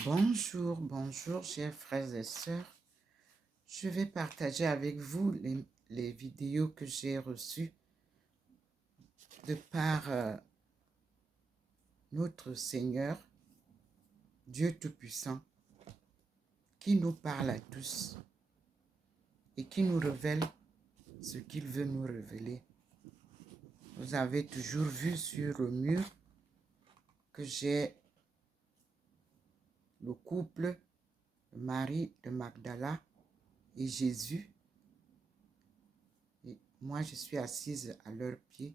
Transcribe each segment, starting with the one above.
Bonjour, bonjour, chers frères et sœurs. Je vais partager avec vous les vidéos que j'ai reçues de par notre Seigneur, Dieu Tout-Puissant, qui nous parle à tous et qui nous révèle ce qu'il veut nous révéler. Vous avez toujours vu sur le mur que j'ai le couple Marie de Magdala et Jésus. Et moi, je suis assise à leurs pieds.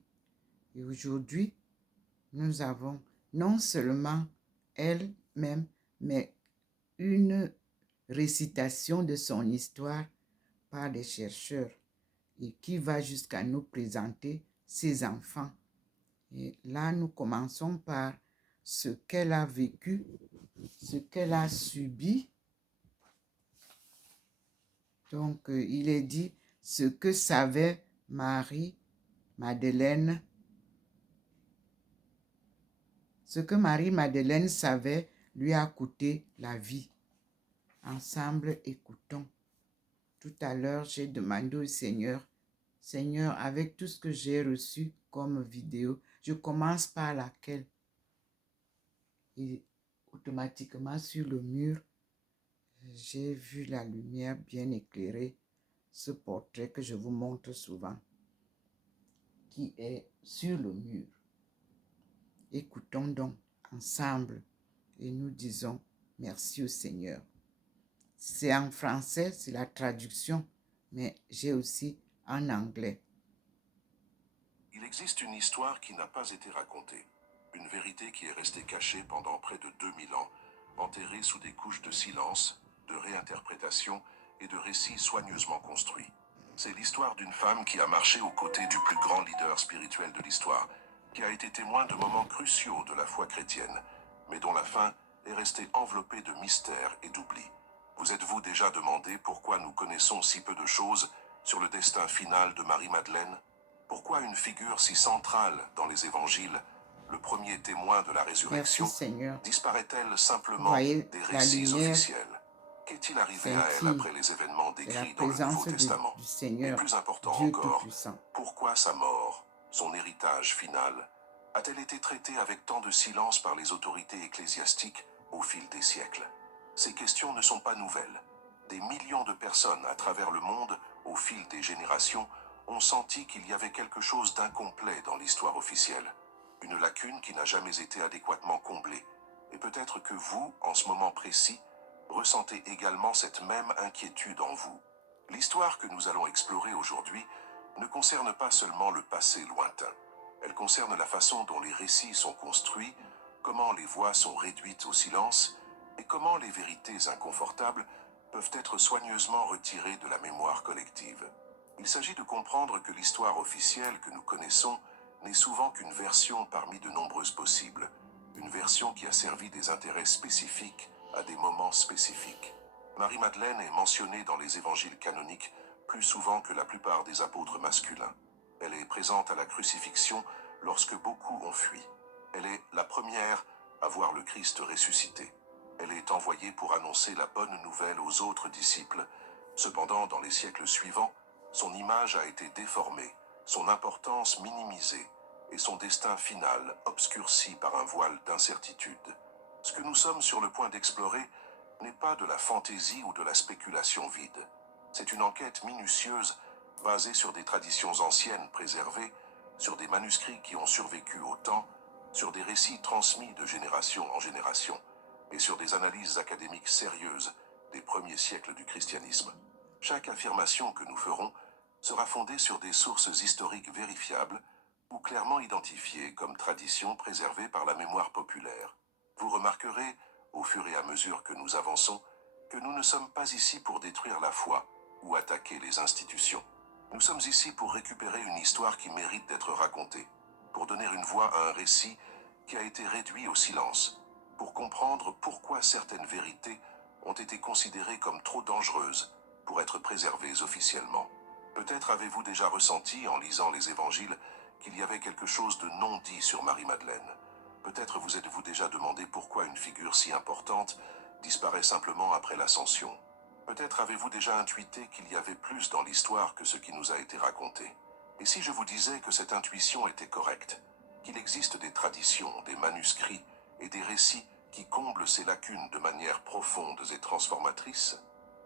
Et aujourd'hui, nous avons non seulement elle-même, mais une récitation de son histoire par des chercheurs et qui va jusqu'à nous présenter ses enfants. Et là, nous commençons par ce qu'elle a vécu, ce qu'elle a subi. Donc, il est dit ce que savait Marie-Madeleine. Ce que Marie-Madeleine savait lui a coûté la vie. Ensemble, écoutons. Tout à l'heure, j'ai demandé au Seigneur, Seigneur, avec tout ce que j'ai reçu comme vidéo, je commence par laquelle? Et automatiquement sur le mur, j'ai vu la lumière bien éclairer ce portrait que je vous montre souvent, qui est sur le mur. Écoutons donc ensemble et nous disons merci au Seigneur. C'est en français, c'est la traduction, mais j'ai aussi en anglais. Il existe une histoire qui n'a pas été racontée, une vérité qui est restée cachée pendant près de 2000 ans, enterrée sous des couches de silence, de réinterprétation et de récits soigneusement construits. C'est l'histoire d'une femme qui a marché aux côtés du plus grand leader spirituel de l'histoire, qui a été témoin de moments cruciaux de la foi chrétienne, mais dont la fin est restée enveloppée de mystères et d'oubli. Vous êtes-vous déjà demandé pourquoi nous connaissons si peu de choses sur le destin final de Marie-Madeleine? Pourquoi une figure si centrale dans les évangiles, le premier témoin de la résurrection, disparaît-elle simplement des récits officiels? Qu'est-il arrivé à elle après les événements décrits dans le Nouveau Testament? Et plus important encore, pourquoi sa mort, son héritage final, a-t-elle été traitée avec tant de silence par les autorités ecclésiastiques au fil des siècles? Ces questions ne sont pas nouvelles. Des millions de personnes à travers le monde, au fil des générations, ont senti qu'il y avait quelque chose d'incomplet dans l'histoire officielle, une lacune qui n'a jamais été adéquatement comblée. Et peut-être que vous, en ce moment précis, ressentez également cette même inquiétude en vous. L'histoire que nous allons explorer aujourd'hui ne concerne pas seulement le passé lointain. Elle concerne la façon dont les récits sont construits, comment les voix sont réduites au silence, et comment les vérités inconfortables peuvent être soigneusement retirées de la mémoire collective. Il s'agit de comprendre que l'histoire officielle que nous connaissons n'est souvent qu'une version parmi de nombreuses possibles, une version qui a servi des intérêts spécifiques à des moments spécifiques. Marie-Madeleine est mentionnée dans les évangiles canoniques plus souvent que la plupart des apôtres masculins. Elle est présente à la crucifixion lorsque beaucoup ont fui. Elle est la première à voir le Christ ressuscité. Elle est envoyée pour annoncer la bonne nouvelle aux autres disciples. Cependant, dans les siècles suivants, son image a été déformée, son importance minimisée et son destin final obscurci par un voile d'incertitude. Ce que nous sommes sur le point d'explorer n'est pas de la fantaisie ou de la spéculation vide. C'est une enquête minutieuse basée sur des traditions anciennes préservées, sur des manuscrits qui ont survécu au temps, sur des récits transmis de génération en génération, et sur des analyses académiques sérieuses des premiers siècles du christianisme. Chaque affirmation que nous ferons sera fondée sur des sources historiques vérifiables ou clairement identifiées comme traditions préservées par la mémoire populaire. Vous remarquerez, au fur et à mesure que nous avançons, que nous ne sommes pas ici pour détruire la foi ou attaquer les institutions. Nous sommes ici pour récupérer une histoire qui mérite d'être racontée, pour donner une voix à un récit qui a été réduit au silence, pour comprendre pourquoi certaines vérités ont été considérées comme trop dangereuses pour être préservées officiellement. Peut-être avez-vous déjà ressenti, en lisant les évangiles, qu'il y avait quelque chose de non dit sur Marie-Madeleine. Peut-être vous êtes-vous déjà demandé pourquoi une figure si importante disparaît simplement après l'ascension. Peut-être avez-vous déjà intuité qu'il y avait plus dans l'histoire que ce qui nous a été raconté. Et si je vous disais que cette intuition était correcte, qu'il existe des traditions, des manuscrits et des récits qui comblent ces lacunes de manière profonde et transformatrice?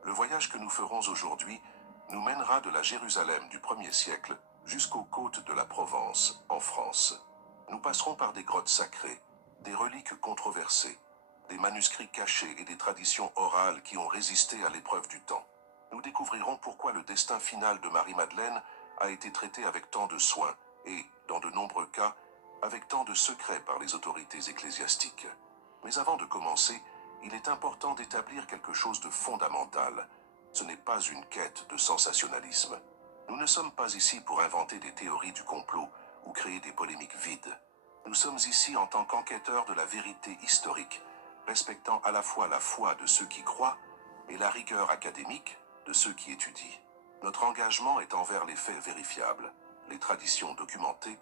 Le voyage que nous ferons aujourd'hui nous mènera de la Jérusalem du 1er siècle jusqu'aux côtes de la Provence, en France. Nous passerons par des grottes sacrées, des reliques controversées, des manuscrits cachés et des traditions orales qui ont résisté à l'épreuve du temps. Nous découvrirons pourquoi le destin final de Marie-Madeleine a été traité avec tant de soin et, dans de nombreux cas, avec tant de secrets par les autorités ecclésiastiques. Mais avant de commencer, il est important d'établir quelque chose de fondamental. Ce n'est pas une quête de sensationnalisme. Nous ne sommes pas ici pour inventer des théories du complot ou créer des polémiques vides. Nous sommes ici en tant qu'enquêteurs de la vérité historique, respectant à la fois la foi de ceux qui croient et la rigueur académique de ceux qui étudient. Notre engagement est envers les faits vérifiables, les traditions documentées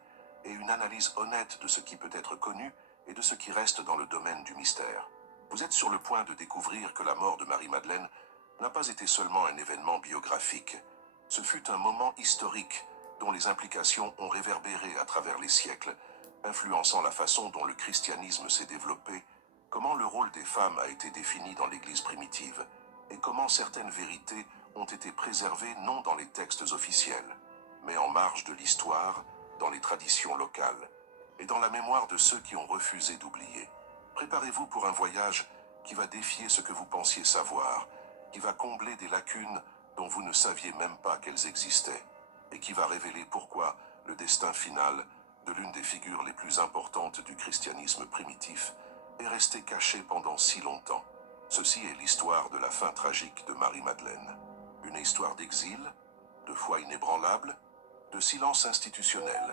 et une analyse honnête de ce qui peut être connu et de ce qui reste dans le domaine du mystère. Vous êtes sur le point de découvrir que la mort de Marie-Madeleine n'a pas été seulement un événement biographique. Ce fut un moment historique dont les implications ont réverbéré à travers les siècles, influençant la façon dont le christianisme s'est développé, comment le rôle des femmes a été défini dans l'Église primitive, et comment certaines vérités ont été préservées non dans les textes officiels, mais en marge de l'histoire, dans les traditions locales, et dans la mémoire de ceux qui ont refusé d'oublier. Préparez-vous pour un voyage qui va défier ce que vous pensiez savoir, qui va combler des lacunes dont vous ne saviez même pas qu'elles existaient, et qui va révéler pourquoi le destin final de l'une des figures les plus importantes du christianisme primitif est resté caché pendant si longtemps. Ceci est l'histoire de la fin tragique de Marie-Madeleine. Une histoire d'exil, de foi inébranlable, de silence institutionnel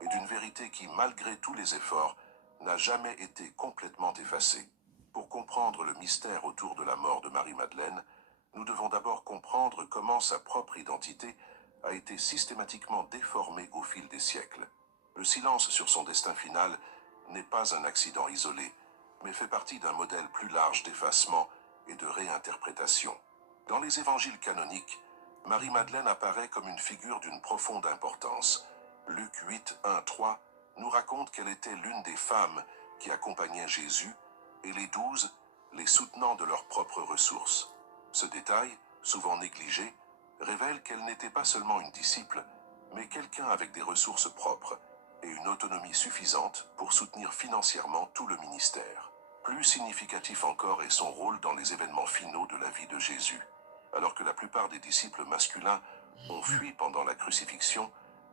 et d'une vérité qui, malgré tous les efforts, n'a jamais été complètement effacée. Pour comprendre le mystère autour de la mort de Marie-Madeleine, nous devons d'abord comprendre comment sa propre identité a été systématiquement déformée au fil des siècles. Le silence sur son destin final n'est pas un accident isolé, mais fait partie d'un modèle plus large d'effacement et de réinterprétation. Dans les évangiles canoniques, Marie-Madeleine apparaît comme une figure d'une profonde importance. Luc 8, 1, 3 nous raconte qu'elle était l'une des femmes qui accompagnaient Jésus, et les 12 les soutenant de leurs propres ressources. Ce détail, souvent négligé, révèle qu'elle n'était pas seulement une disciple, mais quelqu'un avec des ressources propres et une autonomie suffisante pour soutenir financièrement tout le ministère. Plus significatif encore est son rôle dans les événements finaux de la vie de Jésus. Alors que la plupart des disciples masculins ont fui pendant la crucifixion,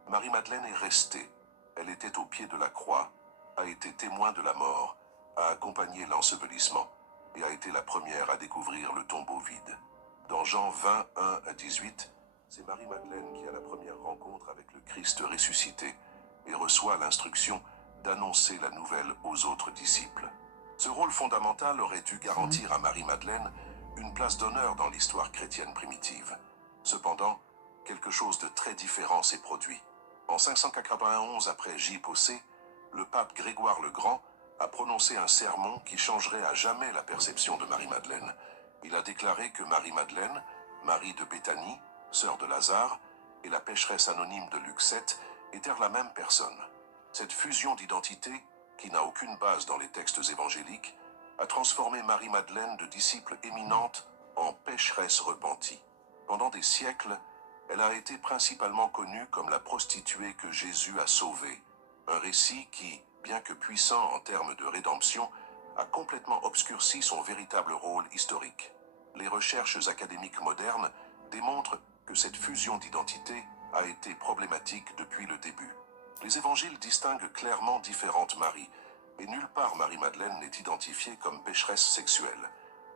Marie-Madeleine est restée. Elle était au pied de la croix, a été témoin de la mort, a accompagné l'ensevelissement et a été la première à découvrir le tombeau vide. Dans Jean 20, 1 à 18, c'est Marie-Madeleine qui a la première rencontre avec le Christ ressuscité et reçoit l'instruction d'annoncer la nouvelle aux autres disciples. Ce rôle fondamental aurait dû garantir à Marie-Madeleine une place d'honneur dans l'histoire chrétienne primitive. Cependant, quelque chose de très différent s'est produit. En 591 après J.P.C., le pape Grégoire le Grand a prononcé un sermon qui changerait à jamais la perception de Marie-Madeleine. Il a déclaré que Marie-Madeleine, Marie de Béthanie, sœur de Lazare, et la pécheresse anonyme de Luc 7 étaient la même personne. Cette fusion d'identité, qui n'a aucune base dans les textes évangéliques, a transformé Marie-Madeleine de disciple éminente en pécheresse repentie. Pendant des siècles, elle a été principalement connue comme la prostituée que Jésus a sauvée, un récit qui, bien que puissant en termes de rédemption, a complètement obscurci son véritable rôle historique. Les recherches académiques modernes démontrent que cette fusion d'identité a été problématique depuis le début. Les évangiles distinguent clairement différentes Maries, et nulle part Marie-Madeleine n'est identifiée comme pécheresse sexuelle.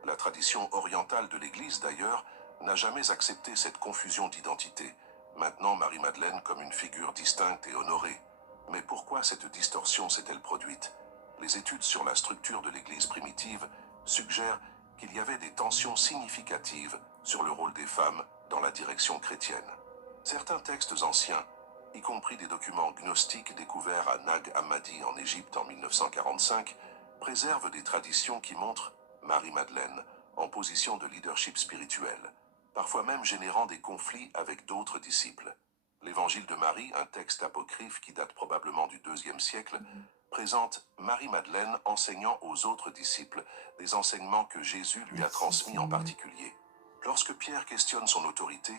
La tradition orientale de l'Église, d'ailleurs, n'a jamais accepté cette confusion d'identité, maintenant Marie-Madeleine comme une figure distincte et honorée. Mais pourquoi cette distorsion s'est-elle produite? Les études sur la structure de l'Église primitive suggèrent qu'il y avait des tensions significatives sur le rôle des femmes dans la direction chrétienne. Certains textes anciens, y compris des documents gnostiques découverts à Nag Hammadi en Égypte en 1945, préservent des traditions qui montrent Marie-Madeleine en position de leadership spirituel, parfois même générant des conflits avec d'autres disciples. L'Évangile de Marie, un texte apocryphe qui date probablement du IIe siècle, présente Marie-Madeleine enseignant aux autres disciples des enseignements que Jésus lui a transmis en particulier. Lorsque Pierre questionne son autorité,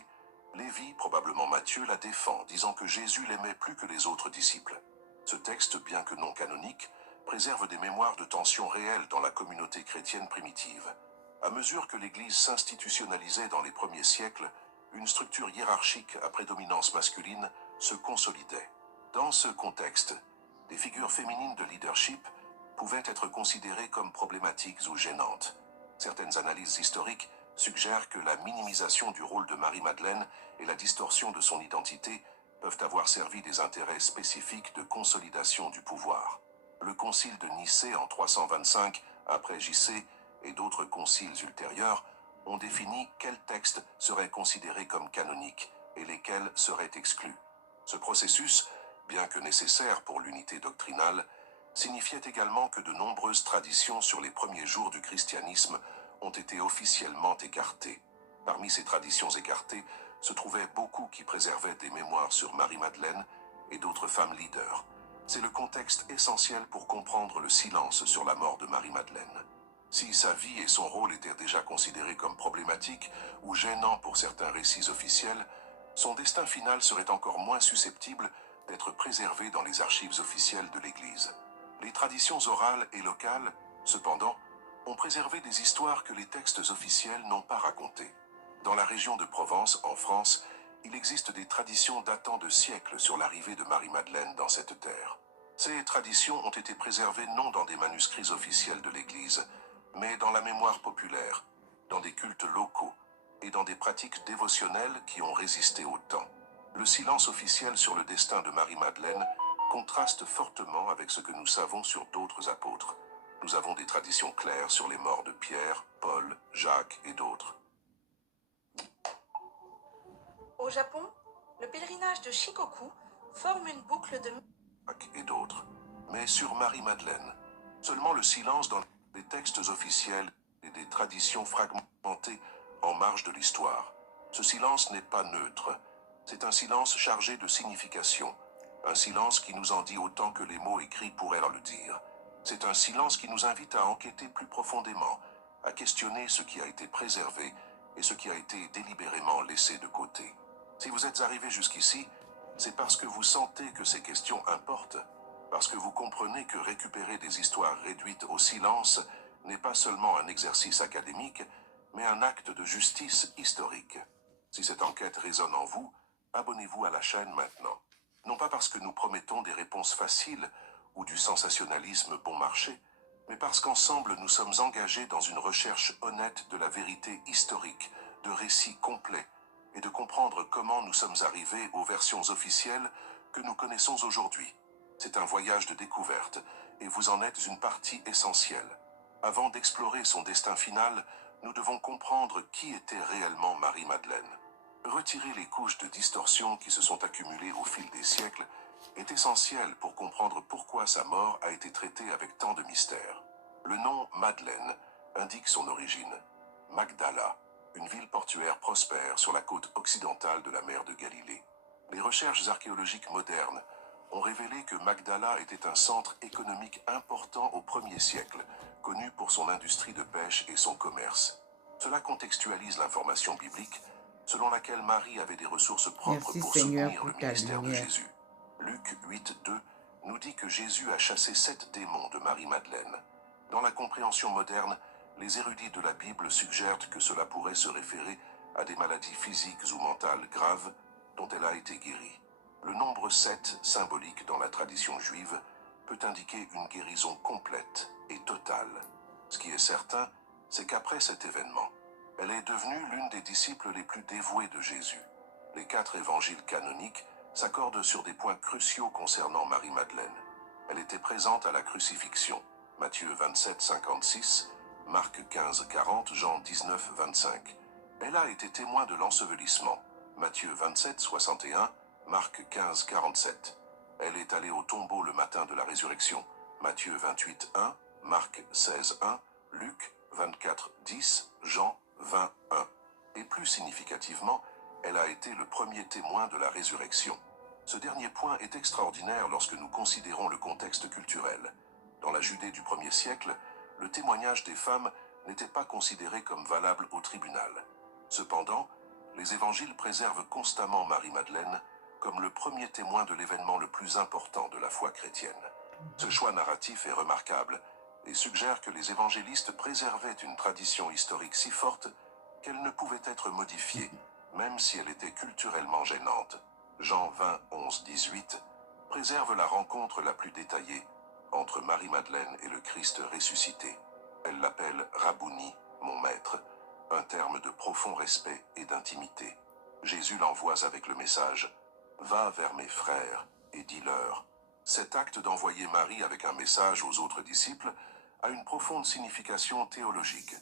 Lévi, probablement Matthieu, la défend, disant que Jésus l'aimait plus que les autres disciples. Ce texte, bien que non canonique, préserve des mémoires de tensions réelles dans la communauté chrétienne primitive. À mesure que l'Église s'institutionnalisait dans les premiers siècles, une structure hiérarchique à prédominance masculine se consolidait. Dans ce contexte, des figures féminines de leadership pouvaient être considérées comme problématiques ou gênantes. Certaines analyses historiques suggèrent que la minimisation du rôle de Marie-Madeleine et la distorsion de son identité peuvent avoir servi des intérêts spécifiques de consolidation du pouvoir. Le concile de Nicée en 325 après J.C. et d'autres conciles ultérieurs ont défini quels textes seraient considérés comme canoniques et lesquels seraient exclus. Ce processus, bien que nécessaire pour l'unité doctrinale, signifiait également que de nombreuses traditions sur les premiers jours du christianisme ont été officiellement écartées. Parmi ces traditions écartées se trouvaient beaucoup qui préservaient des mémoires sur Marie-Madeleine et d'autres femmes leaders. C'est le contexte essentiel pour comprendre le silence sur la mort de Marie-Madeleine. Si sa vie et son rôle étaient déjà considérés comme problématiques ou gênants pour certains récits officiels, son destin final serait encore moins susceptible d'être préservé dans les archives officielles de l'Église. Les traditions orales et locales, cependant, ont préservé des histoires que les textes officiels n'ont pas racontées. Dans la région de Provence, en France, il existe des traditions datant de siècles sur l'arrivée de Marie-Madeleine dans cette terre. Ces traditions ont été préservées non dans des manuscrits officiels de l'Église, mais dans la mémoire populaire, dans des cultes locaux et dans des pratiques dévotionnelles qui ont résisté au temps. Le silence officiel sur le destin de Marie-Madeleine contraste fortement avec ce que nous savons sur d'autres apôtres. Nous avons des traditions claires sur les morts de Pierre, Paul, Jacques et d'autres. Au Japon, le pèlerinage de Shikoku forme une boucle de... Et d'autres. Mais sur Marie-Madeleine, seulement le silence dans les textes officiels et des traditions fragmentées en marge de l'histoire. Ce silence n'est pas neutre. C'est un silence chargé de signification. Un silence qui nous en dit autant que les mots écrits pourraient le dire. C'est un silence qui nous invite à enquêter plus profondément, à questionner ce qui a été préservé et ce qui a été délibérément laissé de côté. Si vous êtes arrivé jusqu'ici, c'est parce que vous sentez que ces questions importent, parce que vous comprenez que récupérer des histoires réduites au silence n'est pas seulement un exercice académique, mais un acte de justice historique. Si cette enquête résonne en vous, abonnez-vous à la chaîne maintenant. Non pas parce que nous promettons des réponses faciles ou du sensationnalisme bon marché, mais parce qu'ensemble nous sommes engagés dans une recherche honnête de la vérité historique, de récits complets, et de comprendre comment nous sommes arrivés aux versions officielles que nous connaissons aujourd'hui. C'est un voyage de découverte, et vous en êtes une partie essentielle. Avant d'explorer son destin final, nous devons comprendre qui était réellement Marie-Madeleine. Retirer les couches de distorsion qui se sont accumulées au fil des siècles est essentiel pour comprendre pourquoi sa mort a été traitée avec tant de mystère. Le nom Madeleine indique son origine. Magdala, une ville portuaire prospère sur la côte occidentale de la mer de Galilée. Les recherches archéologiques modernes ont révélé que Magdala était un centre économique important au 1er siècle, connu pour son industrie de pêche et son commerce. Cela contextualise l'information biblique selon laquelle Marie avait des ressources propres pour soutenir le ministère de Jésus. Luc 8,2 nous dit que Jésus a chassé 7 démons de Marie-Madeleine. Dans la compréhension moderne, les érudits de la Bible suggèrent que cela pourrait se référer à des maladies physiques ou mentales graves dont elle a été guérie. Le nombre 7, symbolique dans la tradition juive, peut indiquer une guérison complète et totale. Ce qui est certain, c'est qu'après cet événement, elle est devenue l'une des disciples les plus dévouées de Jésus. Les 4 évangiles canoniques s'accordent sur des points cruciaux concernant Marie-Madeleine. Elle était présente à la crucifixion, Matthieu 27, 56, Marc 15, 40, Jean 19, 25. Elle a été témoin de l'ensevelissement, Matthieu 27, 61, Marc 15, 47. Elle est allée au tombeau le matin de la résurrection, Matthieu 28, 1, Marc 16, 1, Luc 24, 10, Jean 21. Et plus significativement, elle a été le premier témoin de la résurrection. Ce dernier point est extraordinaire lorsque nous considérons le contexte culturel. Dans la Judée du 1er siècle, le témoignage des femmes n'était pas considéré comme valable au tribunal. Cependant, les évangiles préservent constamment Marie-Madeleine comme le premier témoin de l'événement le plus important de la foi chrétienne. Ce choix narratif est remarquable et suggère que les évangélistes préservaient une tradition historique si forte qu'elle ne pouvait être modifiée, même si elle était culturellement gênante. Jean 20, 11, 18 préserve la rencontre la plus détaillée entre Marie-Madeleine et le Christ ressuscité. Elle l'appelle Rabouni, mon maître, un terme de profond respect et d'intimité. Jésus l'envoie avec le message « Va vers mes frères et dis-leur ». Cet acte d'envoyer Marie avec un message aux autres disciples a une profonde signification théologique.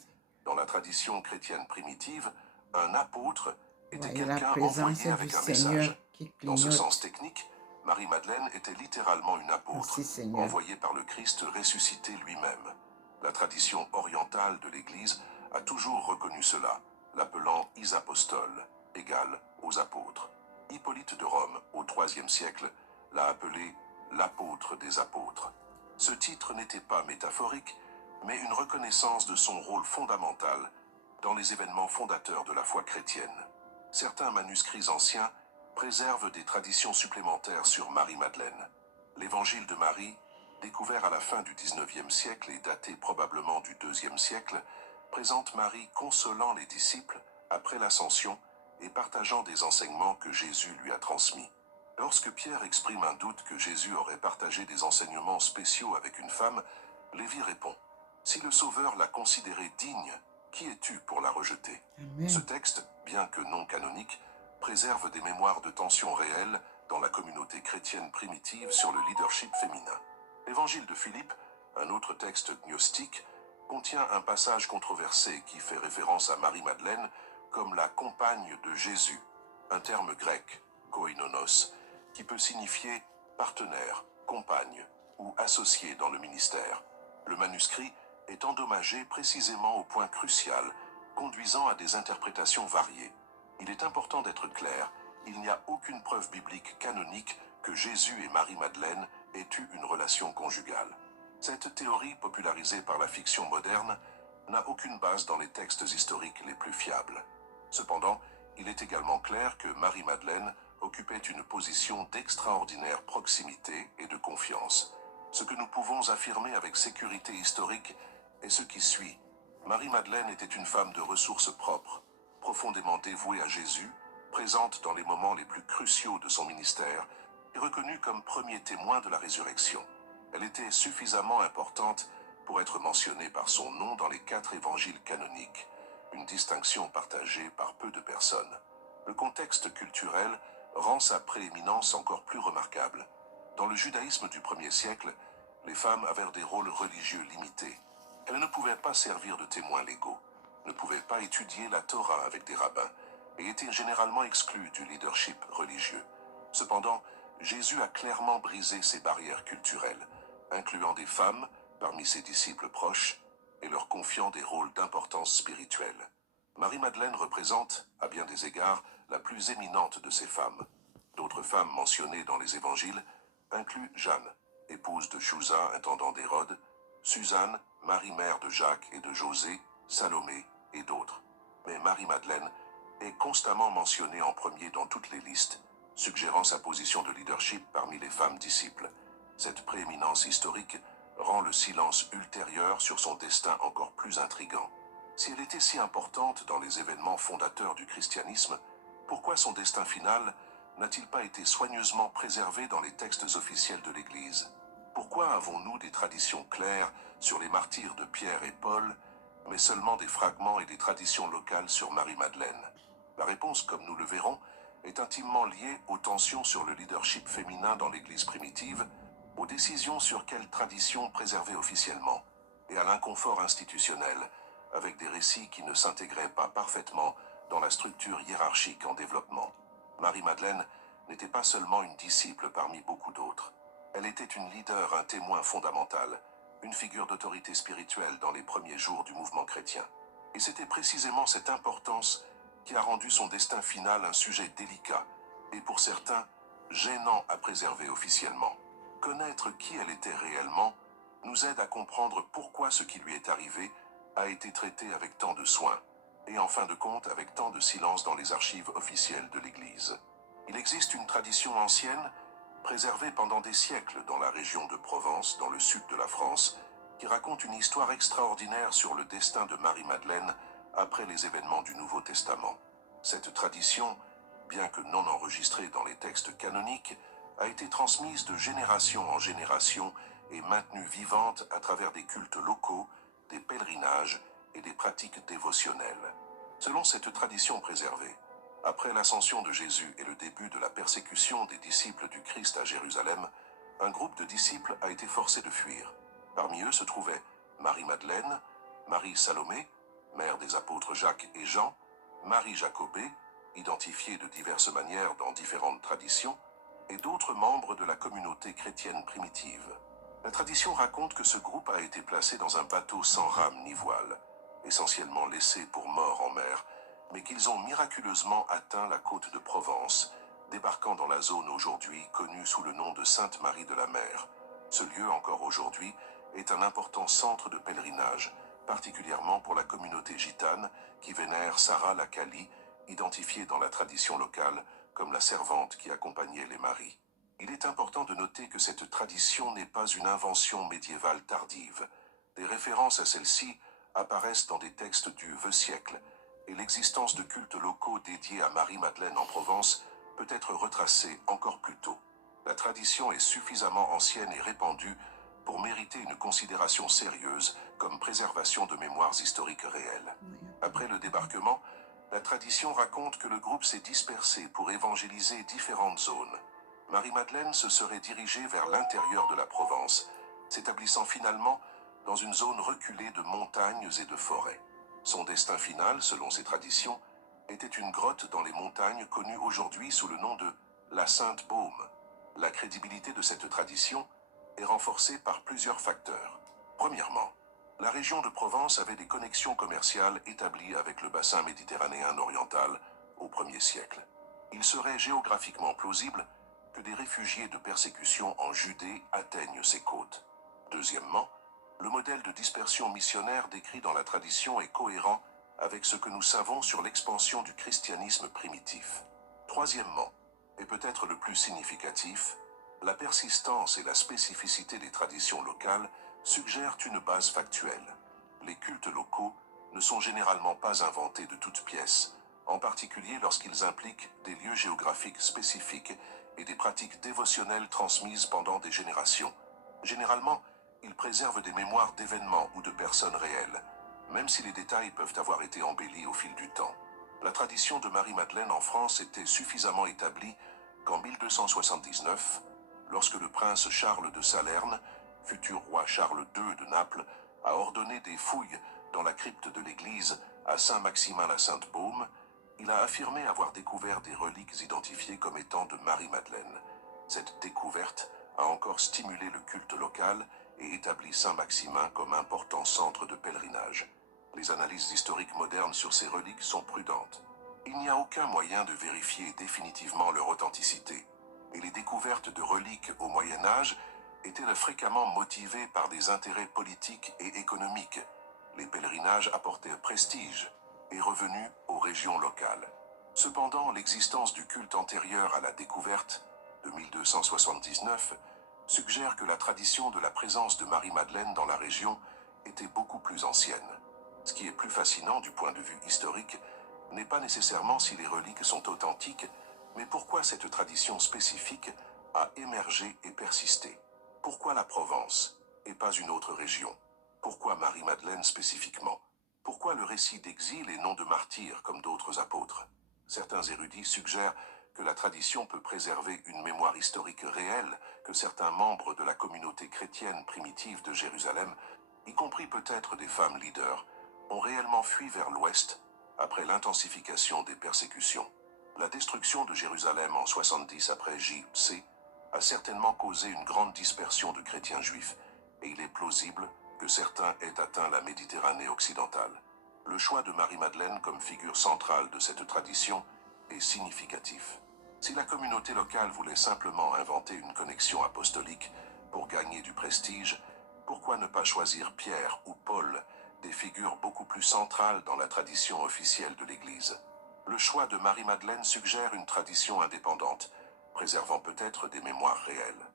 Dans la tradition chrétienne primitive, un apôtre était quelqu'un envoyé avec un message. Dans ce sens technique, Marie-Madeleine était littéralement une apôtre, envoyée par le Christ ressuscité lui-même. La tradition orientale de l'Église a toujours reconnu cela, l'appelant Isapostole, égal aux apôtres. Hippolyte de Rome, au IIIe siècle, l'a appelé l'apôtre des apôtres. Ce titre n'était pas métaphorique, mais une reconnaissance de son rôle fondamental dans les événements fondateurs de la foi chrétienne. Certains manuscrits anciens préservent des traditions supplémentaires sur Marie-Madeleine. L'Évangile de Marie, découvert à la fin du XIXe siècle et daté probablement du IIe siècle, présente Marie consolant les disciples après l'ascension et partageant des enseignements que Jésus lui a transmis. Lorsque Pierre exprime un doute que Jésus aurait partagé des enseignements spéciaux avec une femme, Lévi répond « Si le Sauveur l'a considérée digne, qui es-tu pour la rejeter ?» Ce texte, bien que non canonique, préserve des mémoires de tensions réelles dans la communauté chrétienne primitive sur le leadership féminin. L'Évangile de Philippe, un autre texte gnostique, contient un passage controversé qui fait référence à Marie-Madeleine comme la compagne de Jésus, un terme grec, koinonos, qui peut signifier partenaire, compagne ou associé dans le ministère. Le manuscrit est endommagé précisément au point crucial, conduisant à des interprétations variées. Il est important d'être clair, il n'y a aucune preuve biblique canonique que Jésus et Marie-Madeleine aient eu une relation conjugale. Cette théorie, popularisée par la fiction moderne, n'a aucune base dans les textes historiques les plus fiables. Cependant, il est également clair que Marie-Madeleine occupait une position d'extraordinaire proximité et de confiance. Ce que nous pouvons affirmer avec sécurité historique est ce qui suit. Marie-Madeleine était une femme de ressources propres, profondément dévouée à Jésus, présente dans les moments les plus cruciaux de son ministère et reconnue comme premier témoin de la résurrection. Elle était suffisamment importante pour être mentionnée par son nom dans les 4 évangiles canoniques, une distinction partagée par peu de personnes. Le contexte culturel rend sa prééminence encore plus remarquable. Dans le judaïsme du 1er siècle, les femmes avaient des rôles religieux limités. Elles ne pouvaient pas servir de témoins légaux, ne pouvaient pas étudier la Torah avec des rabbins et étaient généralement exclues du leadership religieux. Cependant, Jésus a clairement brisé ces barrières culturelles, incluant des femmes parmi ses disciples proches et leur confiant des rôles d'importance spirituelle. Marie-Madeleine représente, à bien des égards, la plus éminente de ces femmes. D'autres femmes mentionnées dans les évangiles incluent Jeanne, épouse de Chuza, intendant d'Hérode, Suzanne, Marie-mère de Jacques et de José, Salomé et d'autres. Mais Marie-Madeleine est constamment mentionnée en premier dans toutes les listes, suggérant sa position de leadership parmi les femmes disciples. Cette prééminence historique rend le silence ultérieur sur son destin encore plus intrigant. Si elle était si importante dans les événements fondateurs du christianisme, pourquoi son destin final n'a-t-il pas été soigneusement préservé dans les textes officiels de l'Église? Pourquoi avons-nous des traditions claires sur les martyrs de Pierre et Paul, mais seulement des fragments et des traditions locales sur Marie-Madeleine? La réponse, comme nous le verrons, est intimement liée aux tensions sur le leadership féminin dans l'Église primitive, aux décisions sur quelles traditions préserver officiellement, et à l'inconfort institutionnel, avec des récits qui ne s'intégraient pas parfaitement dans la structure hiérarchique en développement. Marie-Madeleine n'était pas seulement une disciple parmi beaucoup d'autres. Elle était une leader, un témoin fondamental, une figure d'autorité spirituelle dans les premiers jours du mouvement chrétien. Et c'était précisément cette importance qui a rendu son destin final un sujet délicat, et pour certains, gênant à préserver officiellement. Connaître qui elle était réellement nous aide à comprendre pourquoi ce qui lui est arrivé a été traité avec tant de soin, et en fin de compte avec tant de silence dans les archives officielles de l'Église. Il existe une tradition ancienne, préservée pendant des siècles dans la région de Provence, dans le sud de la France, qui raconte une histoire extraordinaire sur le destin de Marie-Madeleine après les événements du Nouveau Testament. Cette tradition, bien que non enregistrée dans les textes canoniques, a été transmise de génération en génération et maintenue vivante à travers des cultes locaux, des pèlerinages et des pratiques dévotionnelles. Selon cette tradition préservée, après l'ascension de Jésus et le début de la persécution des disciples du Christ à Jérusalem, un groupe de disciples a été forcé de fuir. Parmi eux se trouvaient Marie-Madeleine, Marie-Salomé, mère des apôtres Jacques et Jean, Marie Jacobée, identifiée de diverses manières dans différentes traditions, et d'autres membres de la communauté chrétienne primitive. La tradition raconte que ce groupe a été placé dans un bateau sans rame ni voile, essentiellement laissé pour mort en mer, mais qu'ils ont miraculeusement atteint la côte de Provence, débarquant dans la zone aujourd'hui connue sous le nom de Sainte-Marie de la Mer. Ce lieu, encore aujourd'hui, est un important centre de pèlerinage, particulièrement pour la communauté gitane qui vénère Sarah la Kali, identifiée dans la tradition locale comme la servante qui accompagnait les maris. Il est important de noter que cette tradition n'est pas une invention médiévale tardive. Des références à celle-ci apparaissent dans des textes du VIe siècle, et l'existence de cultes locaux dédiés à Marie-Madeleine en Provence peut être retracée encore plus tôt. La tradition est suffisamment ancienne et répandue pour mériter une considération sérieuse comme préservation de mémoires historiques réelles. Après le débarquement, la tradition raconte que le groupe s'est dispersé pour évangéliser différentes zones. Marie-Madeleine se serait dirigée vers l'intérieur de la Provence, s'établissant finalement dans une zone reculée de montagnes et de forêts. Son destin final, selon ces traditions, était une grotte dans les montagnes connue aujourd'hui sous le nom de la Sainte-Baume. La crédibilité de cette tradition est renforcée par plusieurs facteurs. Premièrement, la région de Provence avait des connexions commerciales établies avec le bassin méditerranéen oriental au 1er siècle. Il serait géographiquement plausible que des réfugiés de persécution en Judée atteignent ces côtes. Deuxièmement, le modèle de dispersion missionnaire décrit dans la tradition est cohérent avec ce que nous savons sur l'expansion du christianisme primitif. Troisièmement, et peut-être le plus significatif, la persistance et la spécificité des traditions locales suggèrent une base factuelle. Les cultes locaux ne sont généralement pas inventés de toutes pièces, en particulier lorsqu'ils impliquent des lieux géographiques spécifiques et des pratiques dévotionnelles transmises pendant des générations. Généralement, ils préservent des mémoires d'événements ou de personnes réelles, même si les détails peuvent avoir été embellis au fil du temps. La tradition de Marie-Madeleine en France était suffisamment établie qu'en 1279, lorsque le prince Charles de Salerne, futur roi Charles II de Naples, a ordonné des fouilles dans la crypte de l'église à Saint-Maximin-la-Sainte-Baume, il a affirmé avoir découvert des reliques identifiées comme étant de Marie-Madeleine. Cette découverte a encore stimulé le culte local et établi Saint-Maximin comme important centre de pèlerinage. Les analyses historiques modernes sur ces reliques sont prudentes. Il n'y a aucun moyen de vérifier définitivement leur authenticité, et les découvertes de reliques au Moyen Âge étaient fréquemment motivées par des intérêts politiques et économiques. Les pèlerinages apportaient prestige et revenus aux régions locales. Cependant, l'existence du culte antérieur à la découverte de 1279 suggère que la tradition de la présence de Marie-Madeleine dans la région était beaucoup plus ancienne. Ce qui est plus fascinant du point de vue historique n'est pas nécessairement si les reliques sont authentiques, mais pourquoi cette tradition spécifique a émergé et persisté. Pourquoi la Provence et pas une autre région? Pourquoi Marie-Madeleine spécifiquement? Pourquoi le récit d'exil et non de martyr comme d'autres apôtres? Certains érudits suggèrent que la tradition peut préserver une mémoire historique réelle que certains membres de la communauté chrétienne primitive de Jérusalem, y compris peut-être des femmes leaders, ont réellement fui vers l'ouest après l'intensification des persécutions. La destruction de Jérusalem en 70 après J.C. a certainement causé une grande dispersion de chrétiens juifs, et il est plausible que certains aient atteint la Méditerranée occidentale. Le choix de Marie-Madeleine comme figure centrale de cette tradition est significatif. Si la communauté locale voulait simplement inventer une connexion apostolique pour gagner du prestige, pourquoi ne pas choisir Pierre ou Paul, des figures beaucoup plus centrales dans la tradition officielle de l'Église? Le choix de Marie-Madeleine suggère une tradition indépendante, préservant peut-être des mémoires réelles.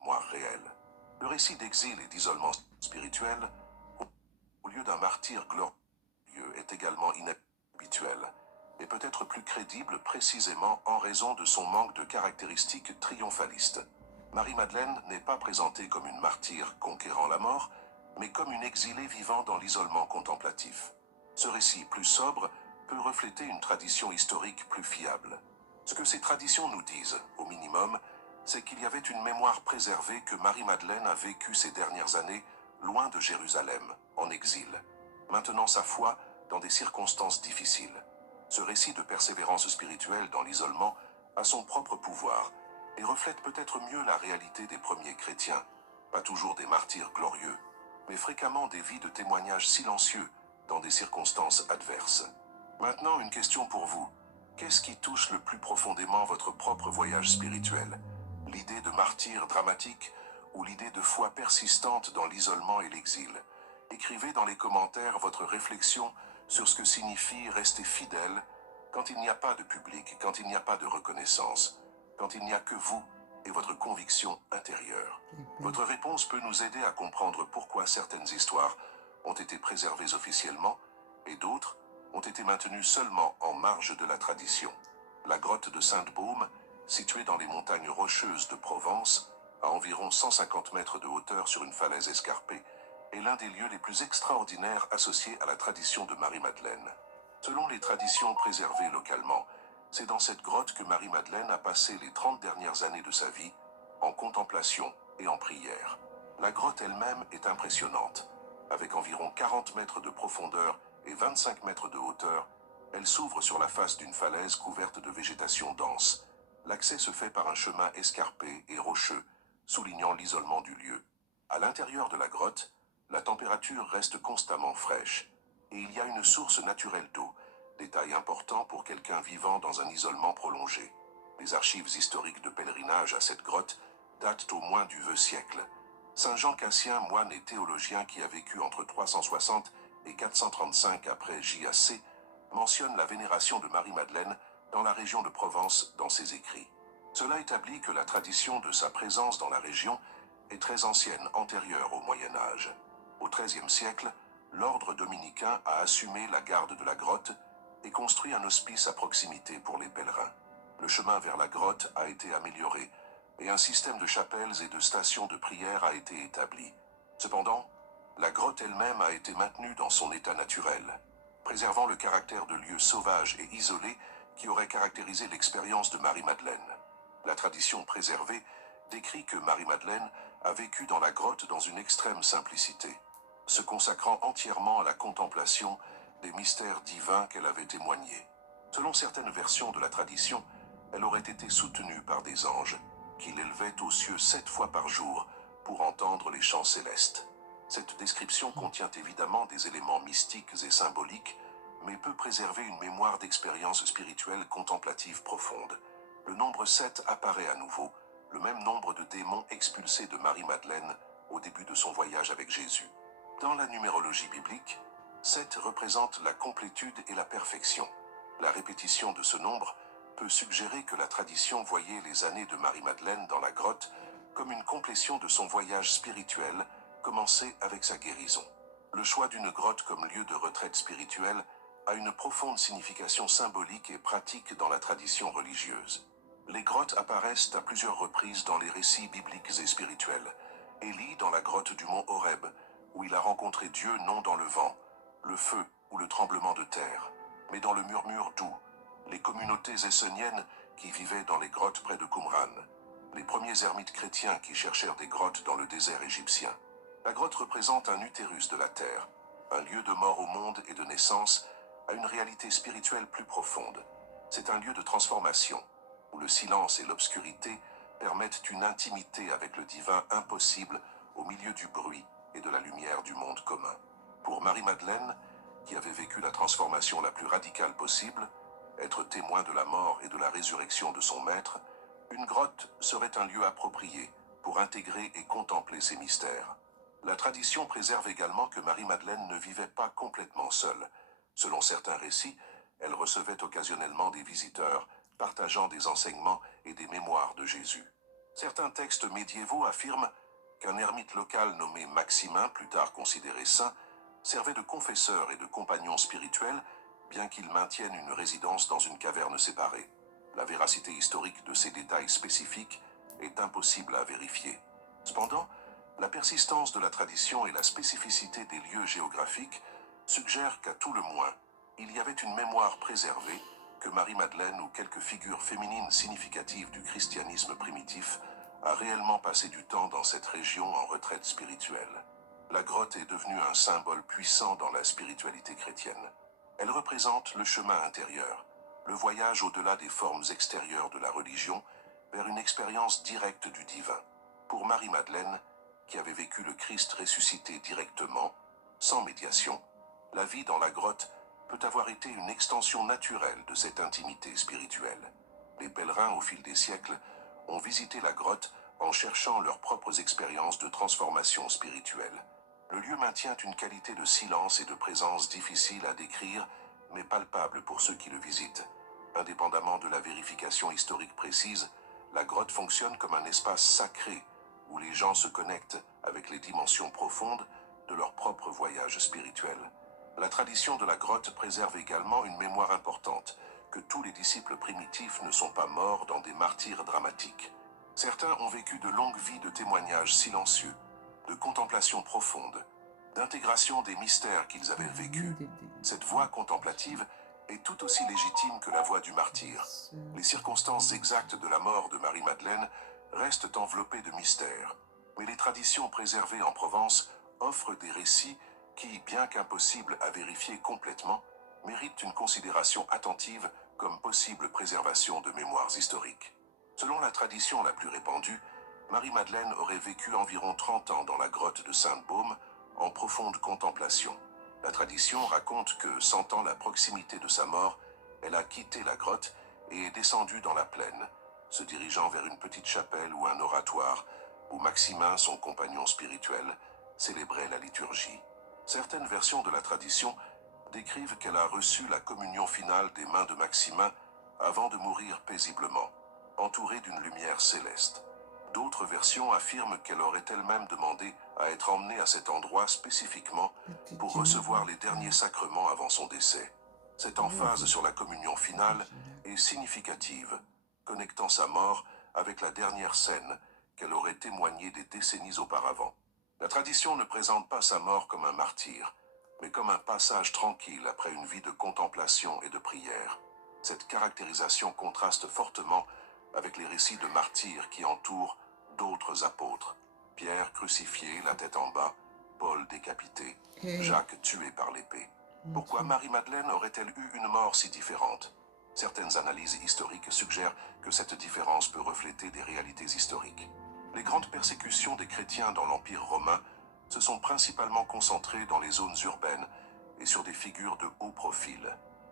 Mémoires réelles. Le récit d'exil et d'isolement spirituel, au lieu d'un martyr glorieux, est également inhabituel, et peut être plus crédible précisément en raison de son manque de caractéristiques triomphalistes. Marie-Madeleine n'est pas présentée comme une martyre conquérant la mort, mais comme une exilée vivant dans l'isolement contemplatif. Ce récit plus sobre peut refléter une tradition historique plus fiable. Ce que ces traditions nous disent, au minimum, c'est qu'il y avait une mémoire préservée que Marie-Madeleine a vécue ces dernières années loin de Jérusalem, en exil, maintenant sa foi dans des circonstances difficiles. Ce récit de persévérance spirituelle dans l'isolement a son propre pouvoir et reflète peut-être mieux la réalité des premiers chrétiens, pas toujours des martyrs glorieux, mais fréquemment des vies de témoignages silencieux dans des circonstances adverses. Maintenant, une question pour vous. Qu'est-ce qui touche le plus profondément votre propre voyage spirituel? L'idée de martyr dramatique ou l'idée de foi persistante dans l'isolement et l'exil? Écrivez dans les commentaires votre réflexion sur ce que signifie rester fidèle quand il n'y a pas de public, quand il n'y a pas de reconnaissance, quand il n'y a que vous et votre conviction intérieure. Votre réponse peut nous aider à comprendre pourquoi certaines histoires ont été préservées officiellement et d'autres ont été maintenues seulement en marge de la tradition. La grotte de Sainte-Baume, située dans les montagnes rocheuses de Provence, à environ 150 mètres de hauteur sur une falaise escarpée, est l'un des lieux les plus extraordinaires associés à la tradition de Marie-Madeleine. Selon les traditions préservées localement, c'est dans cette grotte que Marie-Madeleine a passé les 30 dernières années de sa vie, en contemplation et en prière. La grotte elle-même est impressionnante. Avec environ 40 mètres de profondeur et 25 mètres de hauteur, elle s'ouvre sur la face d'une falaise couverte de végétation dense. L'accès se fait par un chemin escarpé et rocheux, soulignant l'isolement du lieu. À l'intérieur de la grotte, la température reste constamment fraîche, et il y a une source naturelle d'eau, détail important pour quelqu'un vivant dans un isolement prolongé. Les archives historiques de pèlerinage à cette grotte datent au moins du VIe siècle. Saint Jean Cassien, moine et théologien qui a vécu entre 360 et 435 après JAC, mentionne la vénération de Marie-Madeleine dans la région de Provence dans ses écrits. Cela établit que la tradition de sa présence dans la région est très ancienne, antérieure au Moyen Âge. Au XIIIe siècle, l'ordre dominicain a assumé la garde de la grotte et construit un hospice à proximité pour les pèlerins. Le chemin vers la grotte a été amélioré et un système de chapelles et de stations de prière a été établi. Cependant, la grotte elle-même a été maintenue dans son état naturel, préservant le caractère de lieu sauvage et isolé qui aurait caractérisé l'expérience de Marie-Madeleine. La tradition préservée décrit que Marie-Madeleine a vécu dans la grotte dans une extrême simplicité, se consacrant entièrement à la contemplation des mystères divins qu'elle avait témoignés. Selon certaines versions de la tradition, elle aurait été soutenue par des anges, qui l'élevaient aux cieux 7 fois par jour pour entendre les chants célestes. Cette description contient évidemment des éléments mystiques et symboliques, mais peut préserver une mémoire d'expériences spirituelles contemplatives profondes. Le nombre 7 apparaît à nouveau, le même nombre de démons expulsés de Marie-Madeleine au début de son voyage avec Jésus. Dans la numérologie biblique, 7 représente la complétude et la perfection. La répétition de ce nombre peut suggérer que la tradition voyait les années de Marie-Madeleine dans la grotte comme une complétion de son voyage spirituel, commencé avec sa guérison. Le choix d'une grotte comme lieu de retraite spirituelle a une profonde signification symbolique et pratique dans la tradition religieuse. Les grottes apparaissent à plusieurs reprises dans les récits bibliques et spirituels. Élie dans la grotte du mont Horeb, où il a rencontré Dieu non dans le vent, le feu ou le tremblement de terre, mais dans le murmure doux. Les communautés esseniennes qui vivaient dans les grottes près de Qumran, les premiers ermites chrétiens qui cherchèrent des grottes dans le désert égyptien. La grotte représente un utérus de la terre, un lieu de mort au monde et de naissance à une réalité spirituelle plus profonde. C'est un lieu de transformation, où le silence et l'obscurité permettent une intimité avec le divin impossible au milieu du bruit et de la lumière du monde commun. Pour Marie-Madeleine, qui avait vécu la transformation la plus radicale possible, être témoin de la mort et de la résurrection de son maître, une grotte serait un lieu approprié pour intégrer et contempler ces mystères. La tradition préserve également que Marie-Madeleine ne vivait pas complètement seule. Selon certains récits, elle recevait occasionnellement des visiteurs, partageant des enseignements et des mémoires de Jésus. Certains textes médiévaux affirment qu'un ermite local nommé Maximin, plus tard considéré saint, servait de confesseur et de compagnon spirituel, bien qu'il maintienne une résidence dans une caverne séparée. La véracité historique de ces détails spécifiques est impossible à vérifier. Cependant, la persistance de la tradition et la spécificité des lieux géographiques suggèrent qu'à tout le moins, il y avait une mémoire préservée, que Marie-Madeleine ou quelques figures féminines significatives du christianisme primitif a réellement passé du temps dans cette région en retraite spirituelle. La grotte est devenue un symbole puissant dans la spiritualité chrétienne. Elle représente le chemin intérieur, le voyage au-delà des formes extérieures de la religion vers une expérience directe du divin. Pour Marie-Madeleine, qui avait vécu le Christ ressuscité directement, sans médiation, la vie dans la grotte peut avoir été une extension naturelle de cette intimité spirituelle. Les pèlerins, au fil des siècles, ont visité la grotte en cherchant leurs propres expériences de transformation spirituelle. Le lieu maintient une qualité de silence et de présence difficile à décrire, mais palpable pour ceux qui le visitent. Indépendamment de la vérification historique précise, la grotte fonctionne comme un espace sacré où les gens se connectent avec les dimensions profondes de leur propre voyage spirituel. La tradition de la grotte préserve également une mémoire importante, que tous les disciples primitifs ne sont pas morts dans des martyrs dramatiques. Certains ont vécu de longues vies de témoignages silencieux, de contemplation profonde, d'intégration des mystères qu'ils avaient vécus. Cette voie contemplative est tout aussi légitime que la voie du martyr. Les circonstances exactes de la mort de Marie-Madeleine restent enveloppées de mystères, mais les traditions préservées en Provence offrent des récits qui, bien qu'impossibles à vérifier complètement, méritent une considération attentive comme possible préservation de mémoires historiques. Selon la tradition la plus répandue, Marie-Madeleine aurait vécu environ 30 ans dans la grotte de Sainte-Baume, en profonde contemplation. La tradition raconte que, sentant la proximité de sa mort, elle a quitté la grotte et est descendue dans la plaine, se dirigeant vers une petite chapelle ou un oratoire, où Maximin, son compagnon spirituel, célébrait la liturgie. Certaines versions de la tradition décrivent qu'elle a reçu la communion finale des mains de Maximin avant de mourir paisiblement, entourée d'une lumière céleste. D'autres versions affirment qu'elle aurait elle-même demandé à être emmenée à cet endroit spécifiquement pour recevoir les derniers sacrements avant son décès. Cette emphase sur la communion finale est significative, connectant sa mort avec la dernière scène qu'elle aurait témoignée des décennies auparavant. La tradition ne présente pas sa mort comme un martyr, mais comme un passage tranquille après une vie de contemplation et de prière. Cette caractérisation contraste fortement avec les récits de martyrs qui entourent d'autres apôtres. Pierre crucifié, la tête en bas, Paul décapité, Jacques tué par l'épée. Pourquoi Marie-Madeleine aurait-elle eu une mort si différente? Certaines analyses historiques suggèrent que cette différence peut refléter des réalités historiques. Les grandes persécutions des chrétiens dans l'Empire romain se sont principalement concentrées dans les zones urbaines et sur des figures de haut profil.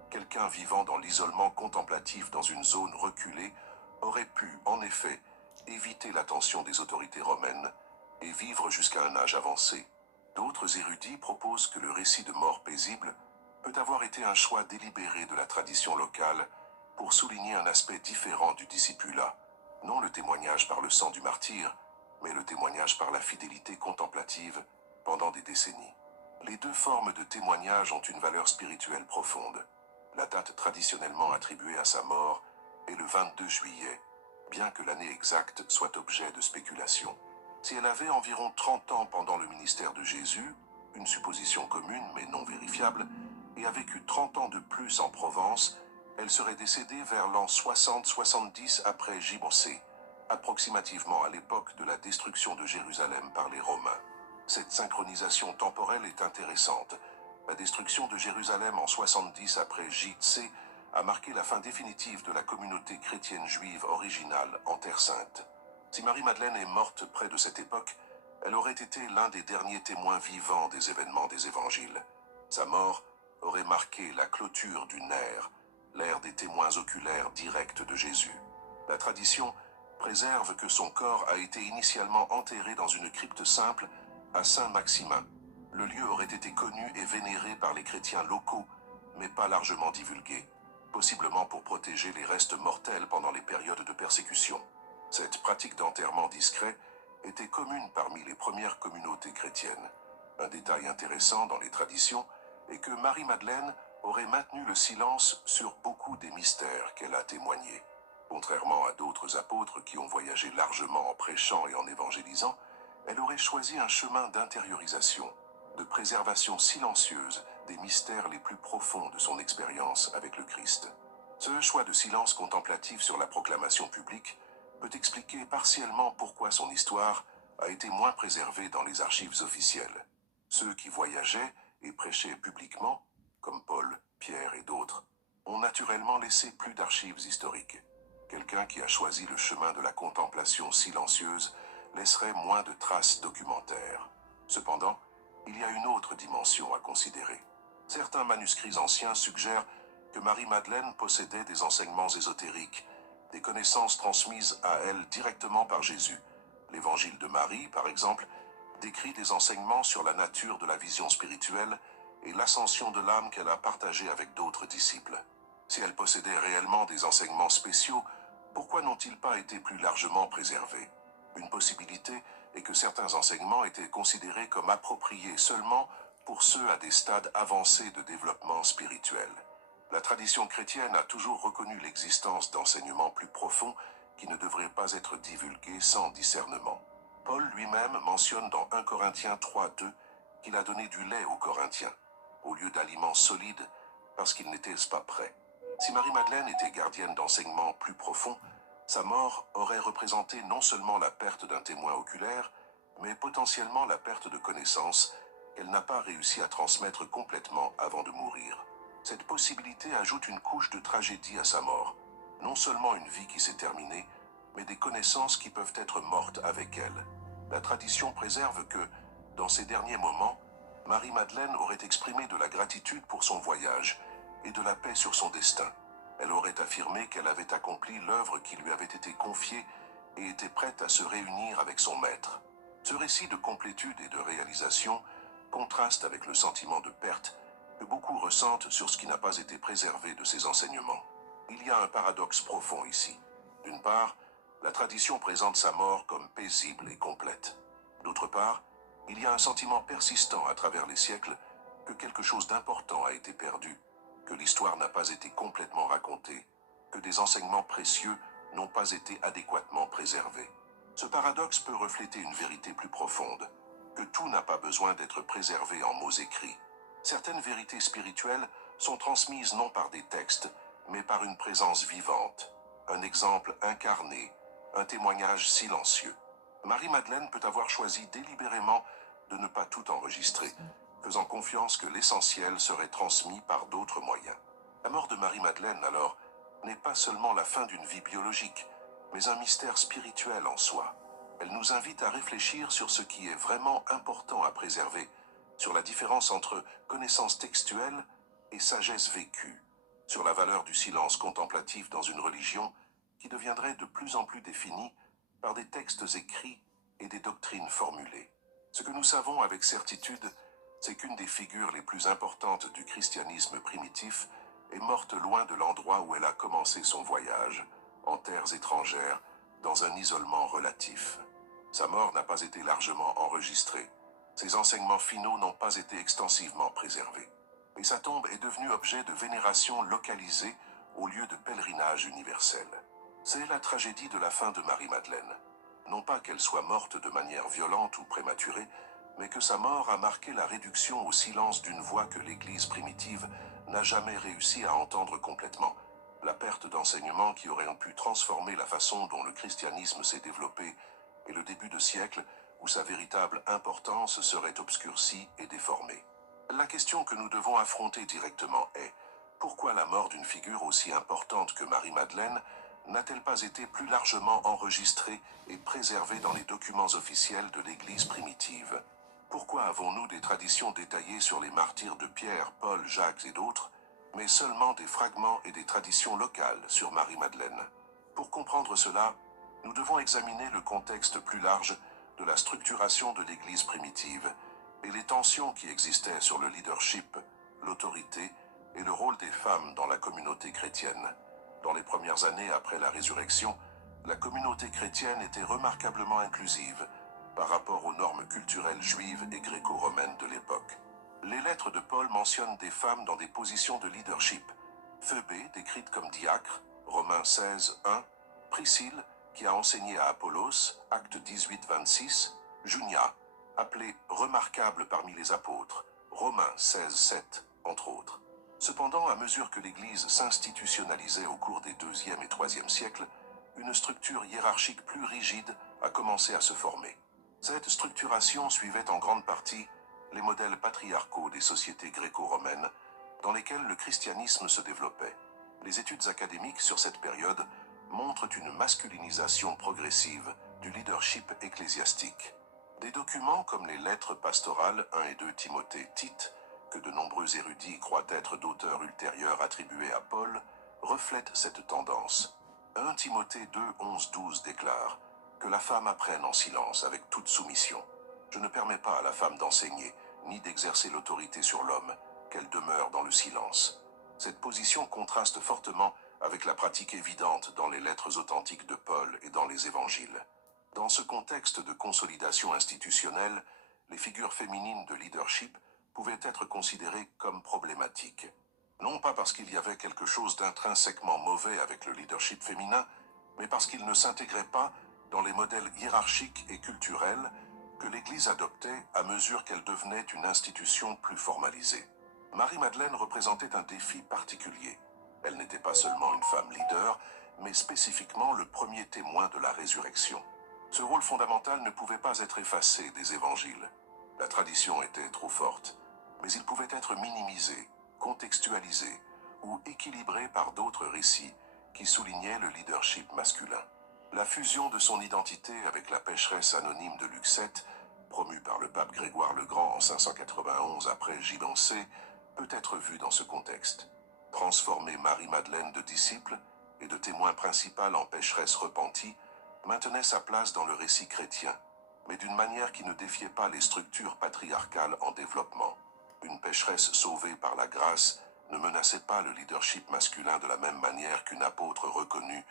Quelqu'un vivant dans l'isolement contemplatif dans une zone reculée aurait pu, en effet, éviter l'attention des autorités romaines et vivre jusqu'à un âge avancé. D'autres érudits proposent que le récit de mort paisible peut avoir été un choix délibéré de la tradition locale pour souligner un aspect différent du discipulat, non le témoignage par le sang du martyr, mais le témoignage par la fidélité contemplative pendant des décennies. Les deux formes de témoignage ont une valeur spirituelle profonde. La date traditionnellement attribuée à sa mort est le 22 juillet, bien que l'année exacte soit objet de spéculation. Si elle avait environ 30 ans pendant le ministère de Jésus, une supposition commune mais non vérifiable, et a vécu 30 ans de plus en Provence, elle serait décédée vers l'an 60-70 après J-C, approximativement à l'époque de la destruction de Jérusalem par les Romains. Cette synchronisation temporelle est intéressante. La destruction de Jérusalem en 70 après J-C a marqué la fin définitive de la communauté chrétienne juive originale en Terre Sainte. Si Marie-Madeleine est morte près de cette époque, elle aurait été l'un des derniers témoins vivants des événements des évangiles. Sa mort aurait marqué la clôture d'une ère, l'ère des témoins oculaires directs de Jésus. La tradition préserve que son corps a été initialement enterré dans une crypte simple à Saint-Maximin. Le lieu aurait été connu et vénéré par les chrétiens locaux, mais pas largement divulgué, possiblement pour protéger les restes mortels pendant les périodes de persécution. Cette pratique d'enterrement discret était commune parmi les premières communautés chrétiennes. Un détail intéressant dans les traditions est que Marie-Madeleine aurait maintenu le silence sur beaucoup des mystères qu'elle a témoignés. Contrairement à d'autres apôtres qui ont voyagé largement en prêchant et en évangélisant, elle aurait choisi un chemin d'intériorisation, de préservation silencieuse des mystères les plus profonds de son expérience avec le Christ. Ce choix de silence contemplatif sur la proclamation publique peut expliquer partiellement pourquoi son histoire a été moins préservée dans les archives officielles. Ceux qui voyageaient et prêchaient publiquement, comme Paul, Pierre et d'autres, ont naturellement laissé plus d'archives historiques. Quelqu'un qui a choisi le chemin de la contemplation silencieuse laisserait moins de traces documentaires. Cependant, il y a une autre dimension à considérer. Certains manuscrits anciens suggèrent que Marie-Madeleine possédait des enseignements ésotériques, des connaissances transmises à elle directement par Jésus. L'Évangile de Marie, par exemple, décrit des enseignements sur la nature de la vision spirituelle et l'ascension de l'âme qu'elle a partagée avec d'autres disciples. Si elle possédait réellement des enseignements spéciaux, pourquoi n'ont-ils pas été plus largement préservés? Une possibilité est que certains enseignements étaient considérés comme appropriés seulement pour ceux à des stades avancés de développement spirituel. La tradition chrétienne a toujours reconnu l'existence d'enseignements plus profonds qui ne devraient pas être divulgués sans discernement. Paul lui-même mentionne dans 1 Corinthiens 3:2 qu'il a donné du lait aux Corinthiens, au lieu d'aliments solides, parce qu'ils n'étaient pas prêts. Si Marie-Madeleine était gardienne d'enseignements plus profonds, sa mort aurait représenté non seulement la perte d'un témoin oculaire, mais potentiellement la perte de connaissances qu'elle n'a pas réussi à transmettre complètement avant de mourir. Cette possibilité ajoute une couche de tragédie à sa mort. Non seulement une vie qui s'est terminée, mais des connaissances qui peuvent être mortes avec elle. La tradition préserve que, dans ces derniers moments, Marie-Madeleine aurait exprimé de la gratitude pour son voyage et de la paix sur son destin. Elle aurait affirmé qu'elle avait accompli l'œuvre qui lui avait été confiée et était prête à se réunir avec son maître. Ce récit de complétude et de réalisation contraste avec le sentiment de perte que beaucoup ressentent sur ce qui n'a pas été préservé de ses enseignements. Il y a un paradoxe profond ici. D'une part, la tradition présente sa mort comme paisible et complète. D'autre part, il y a un sentiment persistant à travers les siècles que quelque chose d'important a été perdu, que l'histoire n'a pas été complètement racontée, que des enseignements précieux n'ont pas été adéquatement préservés. Ce paradoxe peut refléter une vérité plus profonde, que tout n'a pas besoin d'être préservé en mots écrits. Certaines vérités spirituelles sont transmises non par des textes, mais par une présence vivante, un exemple incarné, un témoignage silencieux. Marie-Madeleine peut avoir choisi délibérément de ne pas tout enregistrer, faisant confiance que l'essentiel serait transmis par d'autres moyens. La mort de Marie-Madeleine, alors, n'est pas seulement la fin d'une vie biologique, mais un mystère spirituel en soi. Elle nous invite à réfléchir sur ce qui est vraiment important à préserver, sur la différence entre connaissance textuelle et sagesse vécue, sur la valeur du silence contemplatif dans une religion qui deviendrait de plus en plus définie par des textes écrits et des doctrines formulées. Ce que nous savons avec certitude, c'est qu'une des figures les plus importantes du christianisme primitif est morte loin de l'endroit où elle a commencé son voyage, en terres étrangères, dans un isolement relatif. Sa mort n'a pas été largement enregistrée. Ses enseignements finaux n'ont pas été extensivement préservés. Et sa tombe est devenue objet de vénération localisée au lieu de pèlerinage universel. C'est la tragédie de la fin de Marie-Madeleine. Non pas qu'elle soit morte de manière violente ou prématurée, mais que sa mort a marqué la réduction au silence d'une voix que l'Église primitive n'a jamais réussi à entendre complètement, la perte d'enseignements qui auraient pu transformer la façon dont le christianisme s'est développé, et le début de siècle où sa véritable importance serait obscurcie et déformée. La question que nous devons affronter directement est: Pourquoi la mort d'une figure aussi importante que Marie-Madeleine n'a-t-elle pas été plus largement enregistrée et préservée dans les documents officiels de l'Église primitive? Pourquoi avons-nous des traditions détaillées sur les martyrs de Pierre, Paul, Jacques et d'autres, mais seulement des fragments et des traditions locales sur Marie-Madeleine? Pour comprendre cela, nous devons examiner le contexte plus large de la structuration de l'Église primitive et les tensions qui existaient sur le leadership, l'autorité et le rôle des femmes dans la communauté chrétienne. Dans les premières années après la résurrection, la communauté chrétienne était remarquablement inclusive par rapport aux normes culturelles juives et gréco-romaines de l'époque. Les lettres de Paul mentionnent des femmes dans des positions de leadership. Phœbé, décrite comme diacre, Romains 16, 1, Priscille, qui a enseigné à Apollos, Actes 18, 26, Junia, appelée remarquable parmi les apôtres, Romains 16, 7, entre autres. Cependant, à mesure que l'Église s'institutionnalisait au cours des 2e et 3e siècles, une structure hiérarchique plus rigide a commencé à se former. Cette structuration suivait en grande partie les modèles patriarcaux des sociétés gréco-romaines dans lesquelles le christianisme se développait. Les études académiques sur cette période montrent une masculinisation progressive du leadership ecclésiastique. Des documents comme les lettres pastorales 1 et 2 Timothée, Tite, que de nombreux érudits croient être d'auteurs ultérieurs attribués à Paul, reflètent cette tendance. 1 Timothée 2, 11, 12 déclare que la femme apprenne en silence avec toute soumission. Je ne permets pas à la femme d'enseigner, ni d'exercer l'autorité sur l'homme, qu'elle demeure dans le silence. Cette position contraste fortement avec la pratique évidente dans les lettres authentiques de Paul et dans les évangiles. Dans ce contexte de consolidation institutionnelle, les figures féminines de leadership pouvaient être considérées comme problématiques. Non pas parce qu'il y avait quelque chose d'intrinsèquement mauvais avec le leadership féminin, mais parce qu'il ne s'intégrait pas dans les modèles hiérarchiques et culturels que l'Église adoptait à mesure qu'elle devenait une institution plus formalisée. Marie-Madeleine représentait un défi particulier. Elle n'était pas seulement une femme leader, mais spécifiquement le premier témoin de la résurrection. Ce rôle fondamental ne pouvait pas être effacé des évangiles. La tradition était trop forte, mais il pouvait être minimisé, contextualisé ou équilibré par d'autres récits qui soulignaient le leadership masculin. La fusion de son identité avec la pécheresse anonyme de Luc 7, promue par le pape Grégoire le Grand en 591 après Gilancé, peut être vue dans ce contexte. Transformer Marie-Madeleine de disciple et de témoin principal en pécheresse repentie maintenait sa place dans le récit chrétien, mais d'une manière qui ne défiait pas les structures patriarcales en développement. Une pécheresse sauvée par la grâce ne menaçait pas le leadership masculin de la même manière qu'une apôtre reconnue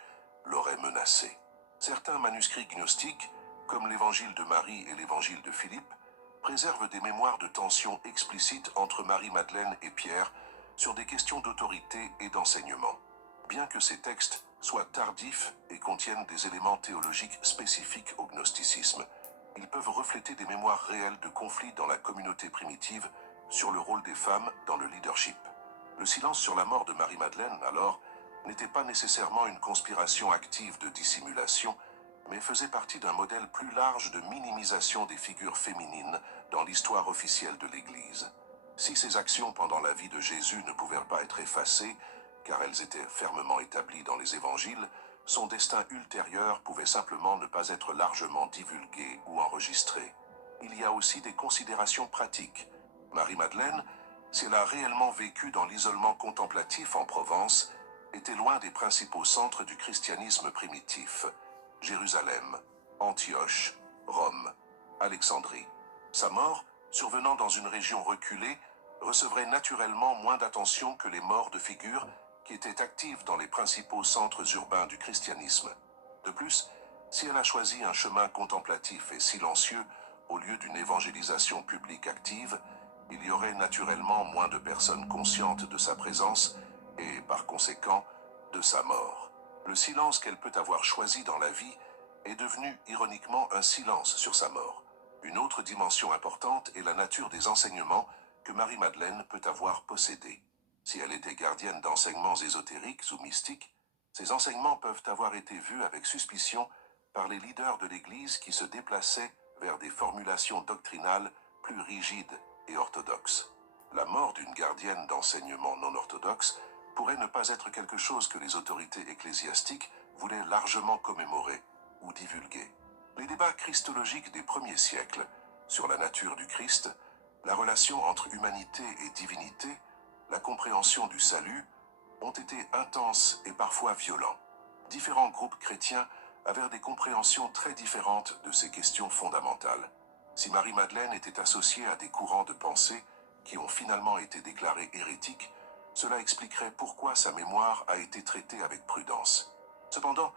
l'aurait menacé. Certains manuscrits gnostiques, comme l'évangile de Marie et l'évangile de Philippe, préservent des mémoires de tensions explicites entre Marie-Madeleine et Pierre sur des questions d'autorité et d'enseignement. Bien que ces textes soient tardifs et contiennent des éléments théologiques spécifiques au gnosticisme, ils peuvent refléter des mémoires réelles de conflits dans la communauté primitive sur le rôle des femmes dans le leadership. Le silence sur la mort de Marie-Madeleine, alors, n'était pas nécessairement une conspiration active de dissimulation, mais faisait partie d'un modèle plus large de minimisation des figures féminines dans l'histoire officielle de l'Église. Si ces actions pendant la vie de Jésus ne pouvaient pas être effacées, car elles étaient fermement établies dans les évangiles, son destin ultérieur pouvait simplement ne pas être largement divulgué ou enregistré. Il y a aussi des considérations pratiques. Marie-Madeleine, si elle a réellement vécu dans l'isolement contemplatif en Provence, était loin des principaux centres du christianisme primitif. Jérusalem, Antioche, Rome, Alexandrie. Sa mort, survenant dans une région reculée, recevrait naturellement moins d'attention que les morts de figures qui étaient actives dans les principaux centres urbains du christianisme. De plus, si elle a choisi un chemin contemplatif et silencieux au lieu d'une évangélisation publique active, il y aurait naturellement moins de personnes conscientes de sa présence et, par conséquent, de sa mort. Le silence qu'elle peut avoir choisi dans la vie est devenu ironiquement un silence sur sa mort. Une autre dimension importante est la nature des enseignements que Marie-Madeleine peut avoir possédés. Si elle était gardienne d'enseignements ésotériques ou mystiques, ces enseignements peuvent avoir été vus avec suspicion par les leaders de l'Église qui se déplaçaient vers des formulations doctrinales plus rigides et orthodoxes. La mort d'une gardienne d'enseignement non orthodoxe pourrait ne pas être quelque chose que les autorités ecclésiastiques voulaient largement commémorer ou divulguer. Les débats christologiques des premiers siècles sur la nature du Christ, la relation entre humanité et divinité, la compréhension du salut, ont été intenses et parfois violents. Différents groupes chrétiens avaient des compréhensions très différentes de ces questions fondamentales. Si Marie-Madeleine était associée à des courants de pensée qui ont finalement été déclarés hérétiques, cela expliquerait pourquoi sa mémoire a été traitée avec prudence. Cependant,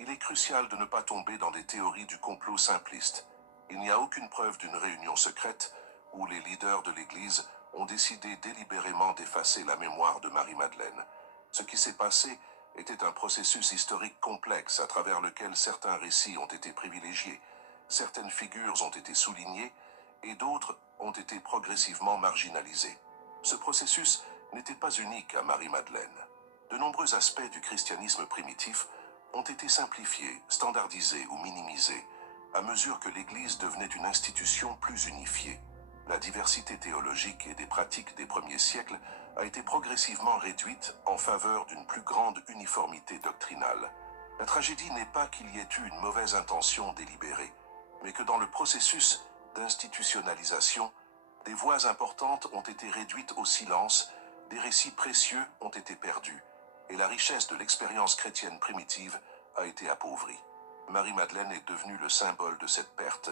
il est crucial de ne pas tomber dans des théories du complot simplistes. Il n'y a aucune preuve d'une réunion secrète où les leaders de l'Église ont décidé délibérément d'effacer la mémoire de Marie-Madeleine. Ce qui s'est passé était un processus historique complexe à travers lequel certains récits ont été privilégiés, certaines figures ont été soulignées et d'autres ont été progressivement marginalisées. Ce processus n'était pas unique à Marie-Madeleine. De nombreux aspects du christianisme primitif ont été simplifiés, standardisés ou minimisés à mesure que l'Église devenait une institution plus unifiée. La diversité théologique et des pratiques des premiers siècles a été progressivement réduite en faveur d'une plus grande uniformité doctrinale. La tragédie n'est pas qu'il y ait eu une mauvaise intention délibérée, mais que dans le processus d'institutionnalisation, des voix importantes ont été réduites au silence, des récits précieux ont été perdus, et la richesse de l'expérience chrétienne primitive a été appauvrie. Marie-Madeleine est devenue le symbole de cette perte,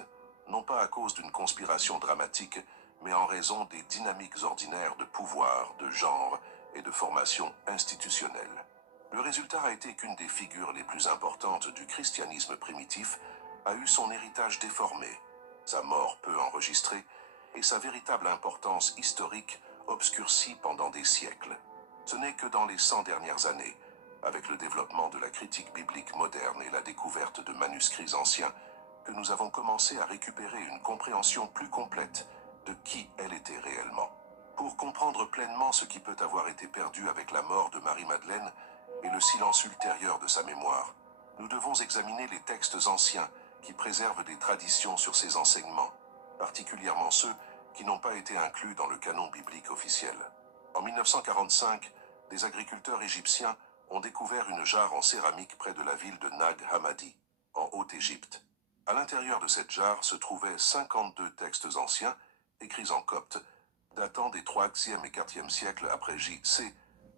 non pas à cause d'une conspiration dramatique, mais en raison des dynamiques ordinaires de pouvoir, de genre et de formation institutionnelle. Le résultat a été qu'une des figures les plus importantes du christianisme primitif a eu son héritage déformé, sa mort peu enregistrée et sa véritable importance historique obscurcie pendant des siècles. Ce n'est que dans les 100 dernières années, avec le développement de la critique biblique moderne et la découverte de manuscrits anciens, que nous avons commencé à récupérer une compréhension plus complète de qui elle était réellement. Pour comprendre pleinement ce qui peut avoir été perdu avec la mort de Marie-Madeleine et le silence ultérieur de sa mémoire, nous devons examiner les textes anciens qui préservent des traditions sur ses enseignements, particulièrement ceux qui n'ont pas été inclus dans le canon biblique officiel. En 1945, des agriculteurs égyptiens ont découvert une jarre en céramique près de la ville de Nag Hammadi, en Haute-Égypte. À l'intérieur de cette jarre se trouvaient 52 textes anciens, écrits en copte, datant des 3e et 4e siècles après J.C.,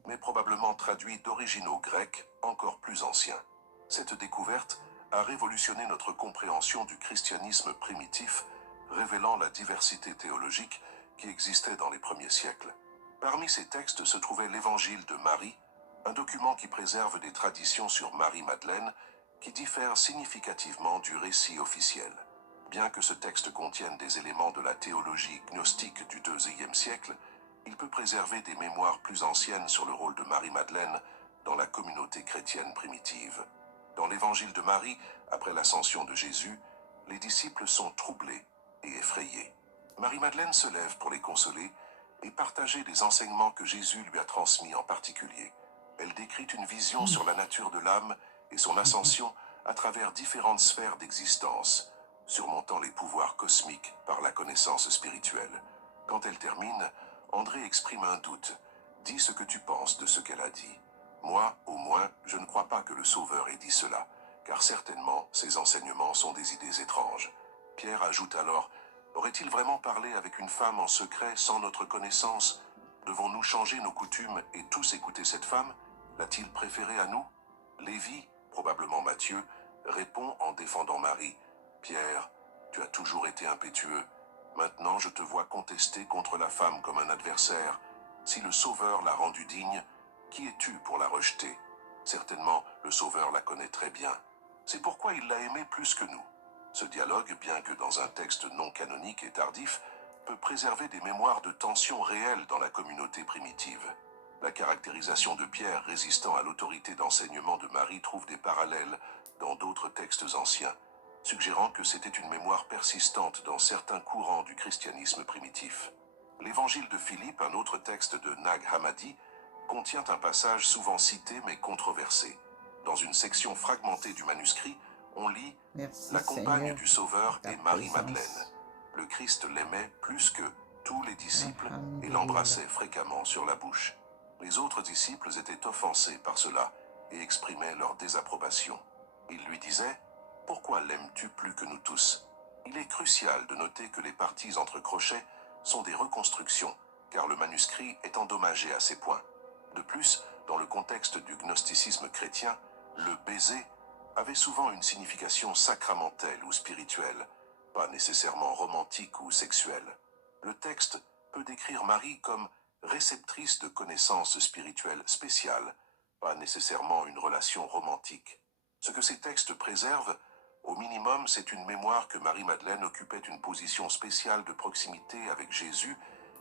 mais probablement traduits d'originaux grecs encore plus anciens. Cette découverte a révolutionné notre compréhension du christianisme primitif, révélant la diversité théologique qui existait dans les premiers siècles. Parmi ces textes se trouvait l'Évangile de Marie, un document qui préserve des traditions sur Marie-Madeleine qui diffèrent significativement du récit officiel. Bien que ce texte contienne des éléments de la théologie gnostique du IIe siècle, il peut préserver des mémoires plus anciennes sur le rôle de Marie-Madeleine dans la communauté chrétienne primitive. Dans l'Évangile de Marie, après l'ascension de Jésus, les disciples sont troublés et effrayés. Marie-Madeleine se lève pour les consoler et partager des enseignements que Jésus lui a transmis en particulier. Elle décrit une vision sur la nature de l'âme et son ascension à travers différentes sphères d'existence, surmontant les pouvoirs cosmiques par la connaissance spirituelle. Quand elle termine, André exprime un doute. « Dis ce que tu penses de ce qu'elle a dit. Moi, au moins, je ne crois pas que le Sauveur ait dit cela, car certainement ses enseignements sont des idées étranges. » Pierre ajoute alors « Aurait-il vraiment parlé avec une femme en secret sans notre connaissance? Devons-nous changer nos coutumes et tous écouter cette femme? L'a-t-il préférée à nous ?» Lévi, probablement Matthieu, répond en défendant Marie. « Pierre, tu as toujours été impétueux. Maintenant je te vois contester contre la femme comme un adversaire. Si le Sauveur l'a rendue digne, qui es-tu pour la rejeter? Certainement, le Sauveur la connaît très bien. C'est pourquoi il l'a aimée plus que nous. » Ce dialogue, bien que dans un texte non canonique et tardif, peut préserver des mémoires de tensions réelles dans la communauté primitive. La caractérisation de Pierre résistant à l'autorité d'enseignement de Marie trouve des parallèles dans d'autres textes anciens, suggérant que c'était une mémoire persistante dans certains courants du christianisme primitif. L'Évangile de Philippe, un autre texte de Nag Hammadi, contient un passage souvent cité mais controversé. Dans une section fragmentée du manuscrit, on lit « Merci La compagne Seigneur du Sauveur pour ta est Marie-Madeleine. présence. Le Christ l'aimait plus que tous les disciples et Alhamdulillah. l'embrassait fréquemment sur la bouche. » Les autres disciples étaient offensés par cela et exprimaient leur désapprobation. Ils lui disaient « Pourquoi l'aimes-tu plus que nous tous ?» Il est crucial de noter que les parties entre crochets sont des reconstructions, car le manuscrit est endommagé à ces points. De plus, dans le contexte du gnosticisme chrétien, le baiser avait souvent une signification sacramentelle ou spirituelle, pas nécessairement romantique ou sexuelle. Le texte peut décrire Marie comme réceptrice de connaissances spirituelles spéciales, pas nécessairement une relation romantique. Ce que ces textes préservent, au minimum, c'est une mémoire que Marie-Madeleine occupait une position spéciale de proximité avec Jésus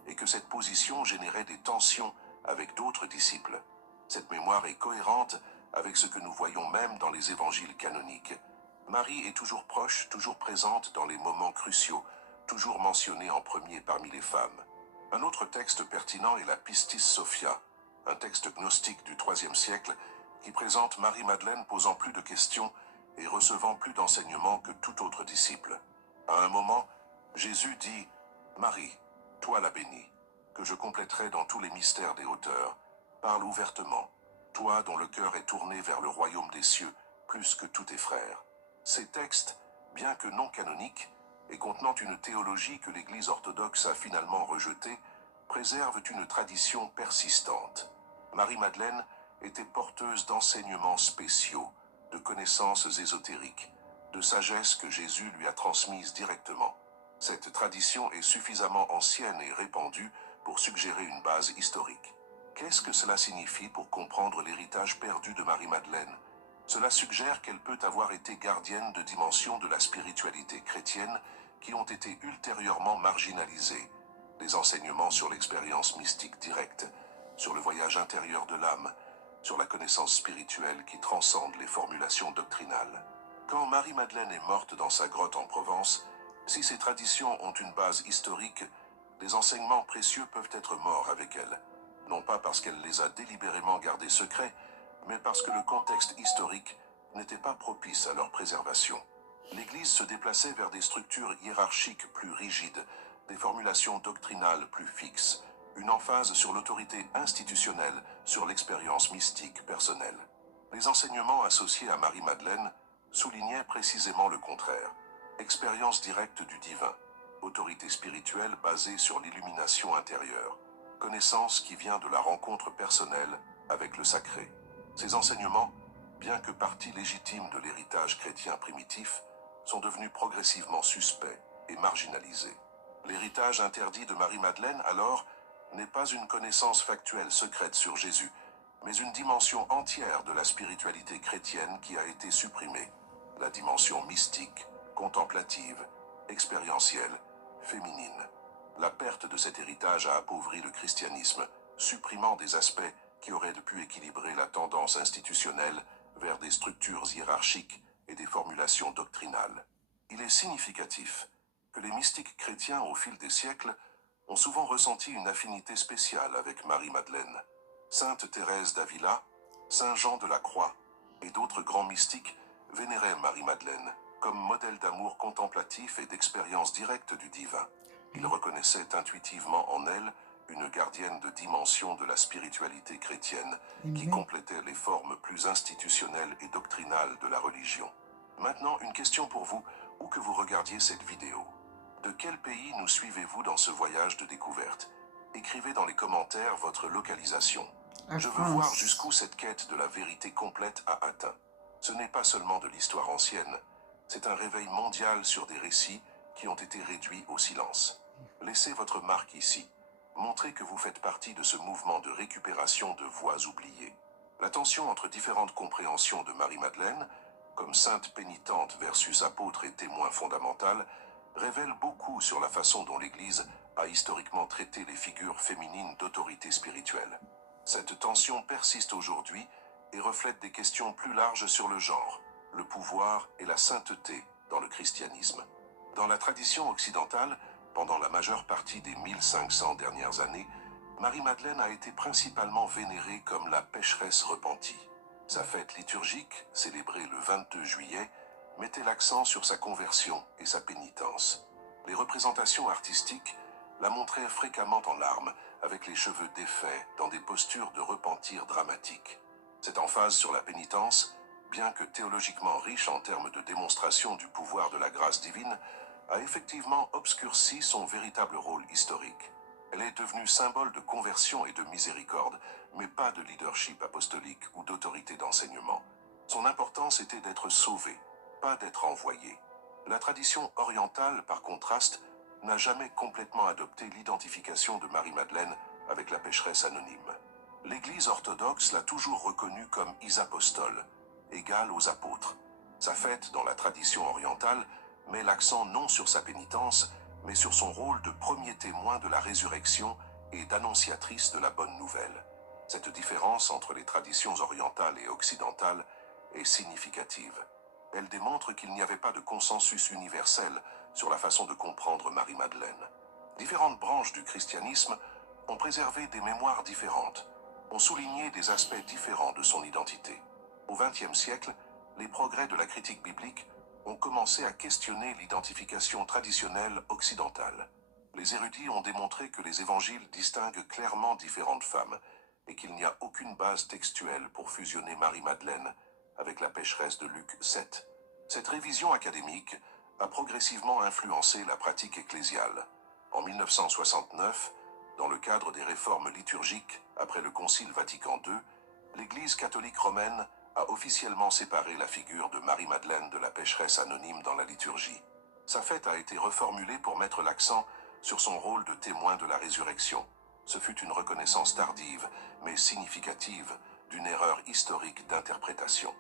et que cette position générait des tensions avec d'autres disciples. Cette mémoire est cohérente avec ce que nous voyons même dans les évangiles canoniques. Marie est toujours proche, toujours présente dans les moments cruciaux, toujours mentionnée en premier parmi les femmes. Un autre texte pertinent est la Pistis Sophia, un texte gnostique du IIIe siècle qui présente Marie-Madeleine posant plus de questions et recevant plus d'enseignements que tout autre disciple. À un moment, Jésus dit « Marie, toi la bénie, que je compléterai dans tous les mystères des hauteurs, parle ouvertement, toi dont le cœur est tourné vers le royaume des cieux, plus que tous tes frères. » Ces textes, bien que non canoniques, et contenant une théologie que l'Église orthodoxe a finalement rejetée, préservent une tradition persistante. Marie-Madeleine était porteuse d'enseignements spéciaux, de connaissances ésotériques, de sagesse que Jésus lui a transmise directement. Cette tradition est suffisamment ancienne et répandue pour suggérer une base historique. Qu'est-ce que cela signifie pour comprendre l'héritage perdu de Marie-Madeleine? Cela suggère qu'elle peut avoir été gardienne de dimensions de la spiritualité chrétienne qui ont été ultérieurement marginalisées. Des enseignements sur l'expérience mystique directe, sur le voyage intérieur de l'âme, sur la connaissance spirituelle qui transcende les formulations doctrinales. Quand Marie-Madeleine est morte dans sa grotte en Provence, si ces traditions ont une base historique, des enseignements précieux peuvent être morts avec elle, non pas parce qu'elle les a délibérément gardés secrets, mais parce que le contexte historique n'était pas propice à leur préservation. L'Église se déplaçait vers des structures hiérarchiques plus rigides, des formulations doctrinales plus fixes, une emphase sur l'autorité institutionnelle, sur l'expérience mystique personnelle. Les enseignements associés à Marie-Madeleine soulignaient précisément le contraire. Expérience directe du divin, autorité spirituelle basée sur l'illumination intérieure, connaissance qui vient de la rencontre personnelle avec le sacré. Ces enseignements, bien que partie légitime de l'héritage chrétien primitif, sont devenus progressivement suspects et marginalisés. L'héritage interdit de Marie-Madeleine, alors, n'est pas une connaissance factuelle secrète sur Jésus, mais une dimension entière de la spiritualité chrétienne qui a été supprimée. La dimension mystique, contemplative, expérientielle, féminine. La perte de cet héritage a appauvri le christianisme, supprimant des aspects qui auraient pu équilibrer la tendance institutionnelle vers des structures hiérarchiques et des formulations doctrinales. Il est significatif que les mystiques chrétiens au fil des siècles ont souvent ressenti une affinité spéciale avec Marie-Madeleine. Sainte Thérèse d'Avila, Saint Jean de la Croix et d'autres grands mystiques vénéraient Marie-Madeleine comme modèle d'amour contemplatif et d'expérience directe du divin. Ils reconnaissaient intuitivement en elle une gardienne de dimension de la spiritualité chrétienne qui complétait les formes plus institutionnelles et doctrinales de la religion. Maintenant, une question pour vous, où que vous regardiez cette vidéo. De quel pays nous suivez-vous dans ce voyage de découverte? Écrivez dans les commentaires votre localisation. Je veux voir jusqu'où cette quête de la vérité complète a atteint. Ce n'est pas seulement de l'histoire ancienne, c'est un réveil mondial sur des récits qui ont été réduits au silence. Laissez votre marque ici. Montrez que vous faites partie de ce mouvement de récupération de voix oubliées. La tension entre différentes compréhensions de Marie-Madeleine, comme sainte pénitente versus apôtre et témoin fondamental, révèle beaucoup sur la façon dont l'Église a historiquement traité les figures féminines d'autorité spirituelle. Cette tension persiste aujourd'hui et reflète des questions plus larges sur le genre, le pouvoir et la sainteté dans le christianisme. Dans la tradition occidentale, pendant la majeure partie des 1500 dernières années, Marie-Madeleine a été principalement vénérée comme la pécheresse repentie. Sa fête liturgique, célébrée le 22 juillet, mettait l'accent sur sa conversion et sa pénitence. Les représentations artistiques la montraient fréquemment en larmes, avec les cheveux défaits, dans des postures de repentir dramatiques. Cette emphase sur la pénitence, bien que théologiquement riche en termes de démonstration du pouvoir de la grâce divine, a effectivement obscurci son véritable rôle historique. Elle est devenue symbole de conversion et de miséricorde, mais pas de leadership apostolique ou d'autorité d'enseignement. Son importance était d'être sauvé, pas d'être envoyé. La tradition orientale, par contraste, n'a jamais complètement adopté l'identification de Marie-Madeleine avec la pécheresse anonyme. L'Église orthodoxe l'a toujours reconnue comme isapostole, égale aux apôtres. Sa fête dans la tradition orientale met l'accent non sur sa pénitence, mais sur son rôle de premier témoin de la résurrection et d'annonciatrice de la bonne nouvelle. Cette différence entre les traditions orientales et occidentales est significative. Elle démontre qu'il n'y avait pas de consensus universel sur la façon de comprendre Marie-Madeleine. Différentes branches du christianisme ont préservé des mémoires différentes, ont souligné des aspects différents de son identité. Au XXe siècle, les progrès de la critique biblique ont commencé à questionner l'identification traditionnelle occidentale. Les érudits ont démontré que les évangiles distinguent clairement différentes femmes et qu'il n'y a aucune base textuelle pour fusionner Marie-Madeleine avec la pécheresse de Luc 7. Cette révision académique a progressivement influencé la pratique ecclésiale. En 1969, dans le cadre des réformes liturgiques après le Concile Vatican II, l'Église catholique romaine a officiellement séparé la figure de Marie-Madeleine de la pécheresse anonyme dans la liturgie. Sa fête a été reformulée pour mettre l'accent sur son rôle de témoin de la résurrection. Ce fut une reconnaissance tardive, mais significative, d'une erreur historique d'interprétation.